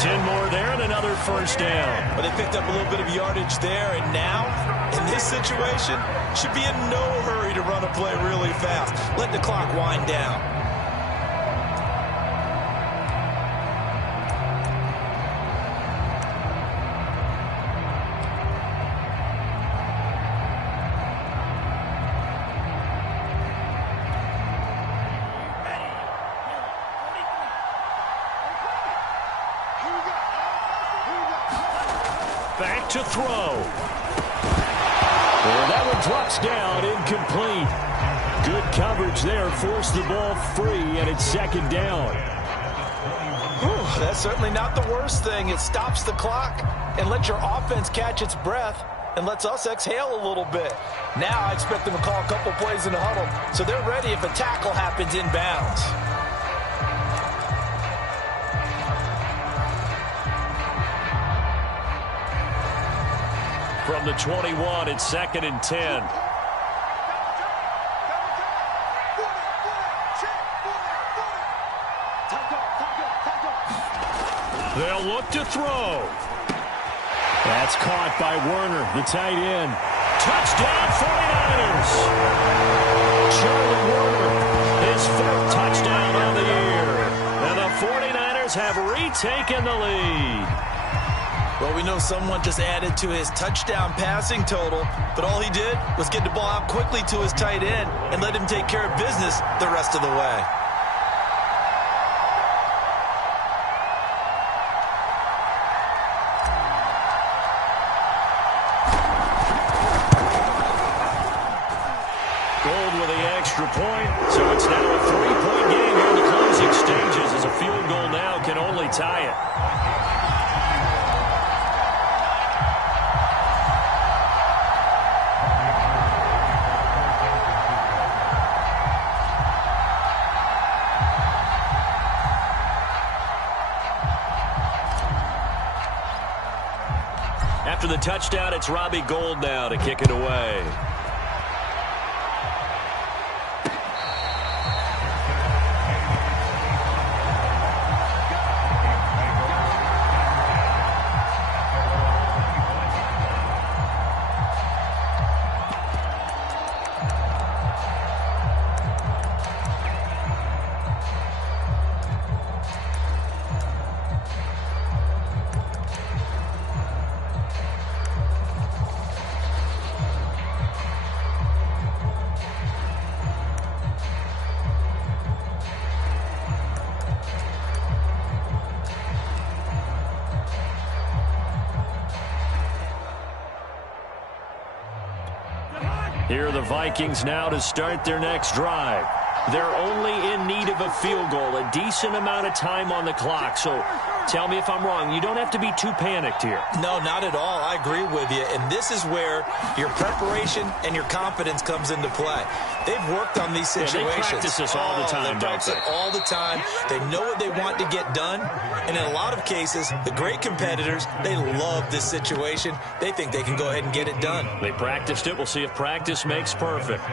10 more there and another first down. But they picked up a little bit of yardage there, and now, in this situation, should be in no hurry to run a play really fast. Let the clock wind down. Back to throw. Well, that one drops down, incomplete. Good coverage there, forced the ball free, and it's 2nd down. Whew, that's certainly not the worst thing. It stops the clock and lets your offense catch its breath and lets us exhale a little bit. Now I expect them to call a couple plays in the huddle so they're ready if a tackle happens inbounds. From the 21, it's 2nd and 10. They'll look to throw. That's caught by Werner, the tight end. Touchdown, 49ers! Charlie Werner, his 4th touchdown on the year. And the 49ers have retaken the lead. Well, we know someone just added to his touchdown passing total, but all he did was get the ball out quickly to his tight end and let him take care of business the rest of the way. point. So it's now a 3-point game here in the closing stages as a field goal now can only tie it. After the touchdown, it's Robbie Gould now to kick it away. Here are the Vikings now to start their next drive. They're only in need of a field goal, a decent amount of time on the clock. So tell me if I'm wrong. You don't have to be too panicked here. No, not at all. I agree with you. And this is where your preparation and your confidence comes into play. They've worked on these situations. Yeah, they practice this all the time, they practice it all the time. They know what they want to get done. And in a lot of cases, the great competitors, they love this situation. They think they can go ahead and get it done. They practiced it. We'll see if practice makes perfect.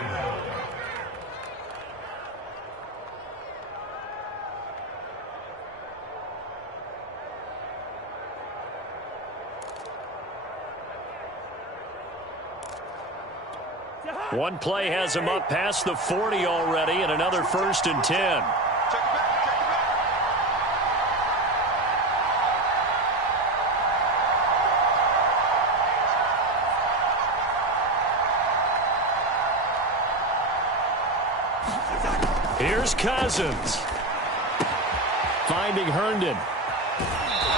One play has him up past the 40 already, and another 1st and 10. Here's Cousins. Finding Herndon.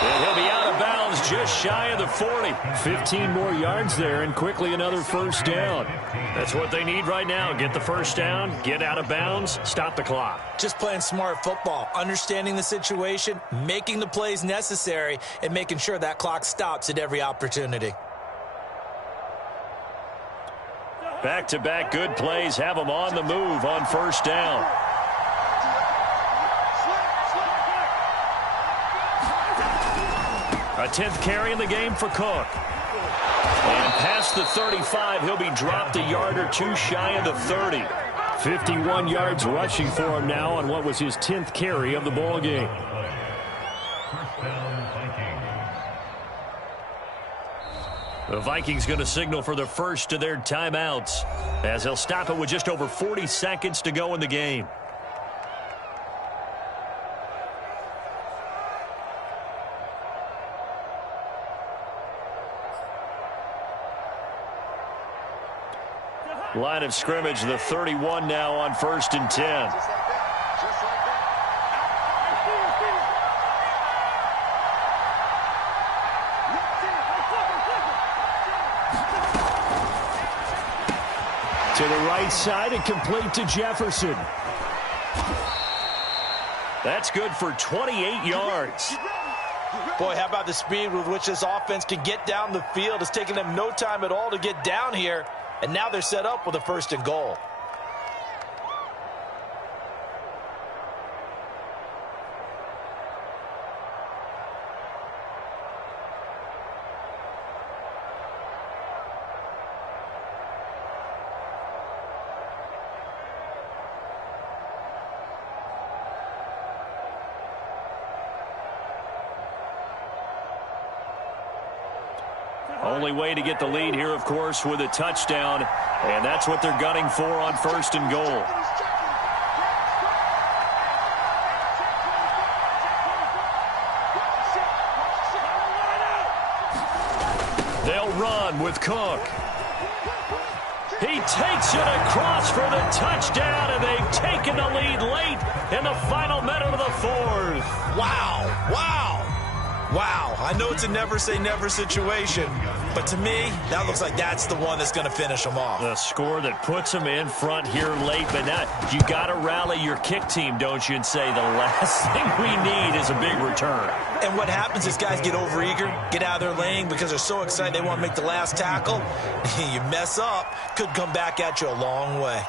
And he'll be out of bounds just shy of the 40. 15 more yards there, and quickly another 1st down. That's what they need right now. Get the 1st down, get out of bounds, stop the clock. Just playing smart football, understanding the situation, making the plays necessary, and making sure that clock stops at every opportunity. Back-to-back good plays have them on the move on 1st down. A 10th carry in the game for Cook. And past the 35, he'll be dropped a yard or two shy of the 30. 51 yards rushing for him now on what was his 10th carry of the ball game. The Vikings going to signal for the first of their timeouts as they'll stop it with just over 40 seconds to go in the game. Line of scrimmage, the 31 now on 1st and 10. To the right side and complete to Jefferson. That's good for 28 yards. Boy, how about the speed with which this offense can get down the field? It's taken them no time at all to get down here. And now they're set up with a 1st and goal. Only way to get the lead here, of course, with a touchdown. And that's what they're gunning for on 1st and goal. They'll run with Cook. He takes it across for the touchdown, and they've taken the lead late in the final minute of the 4th. Wow, wow. Wow, I know it's a never-say-never situation, but to me, that looks like that's the one that's going to finish them off. The score that puts them in front here late, but not. You got to rally your kick team, don't you, and say the last thing we need is a big return. And what happens is guys get overeager, get out of their lane because they're so excited they want to make the last tackle. You mess up, could come back at you a long way.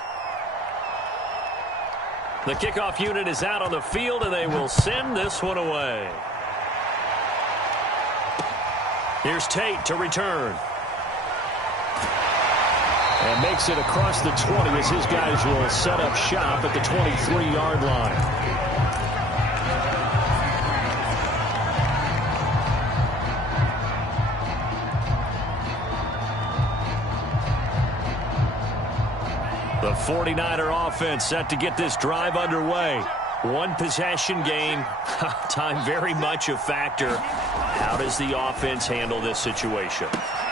The kickoff unit is out on the field, and they will send this one away. Here's Tate to return. And makes it across the 20 as his guys will set up shop at the 23-yard line. The 49er offense set to get this drive underway. One possession game. Time very much a factor. How does the offense handle this situation?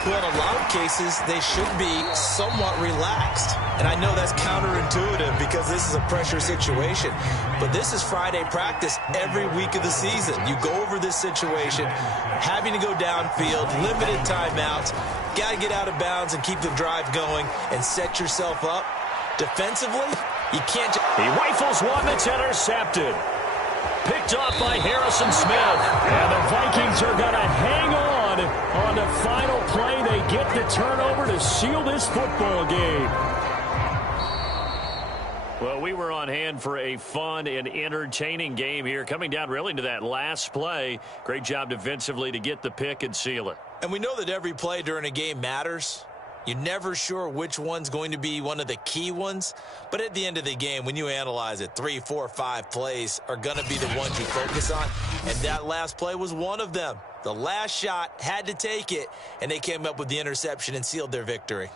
Well, in a lot of cases, they should be somewhat relaxed. And I know that's counterintuitive because this is a pressure situation. But this is Friday practice every week of the season. You go over this situation, having to go downfield, limited timeouts, got to get out of bounds and keep the drive going and set yourself up. Defensively, you can't just... He rifles one that's intercepted. Picked off by Harrison Smith. And the Vikings are going to hang on the final play. They get the turnover to seal this football game. Well, we were on hand for a fun and entertaining game here. Coming down really to that last play. Great job defensively to get the pick and seal it. And we know that every play during a game matters. You're never sure which one's going to be one of the key ones. But at the end of the game, when you analyze it, 3, 4, 5 plays are going to be the ones you focus on. And that last play was one of them. The last shot had to take it, and they came up with the interception and sealed their victory.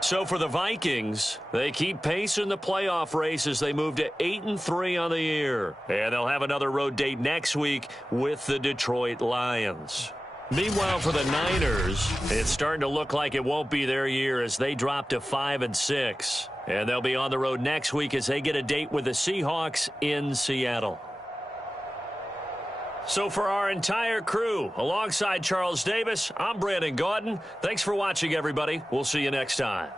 So for the Vikings, they keep pace in the playoff race as they move to 8-3 on the year. And they'll have another road date next week with the Detroit Lions. Meanwhile, for the Niners, it's starting to look like it won't be their year as they drop to 5-6. And they'll be on the road next week as they get a date with the Seahawks in Seattle. So for our entire crew, alongside Charles Davis, I'm Brandon Gaudin. Thanks for watching, everybody. We'll see you next time.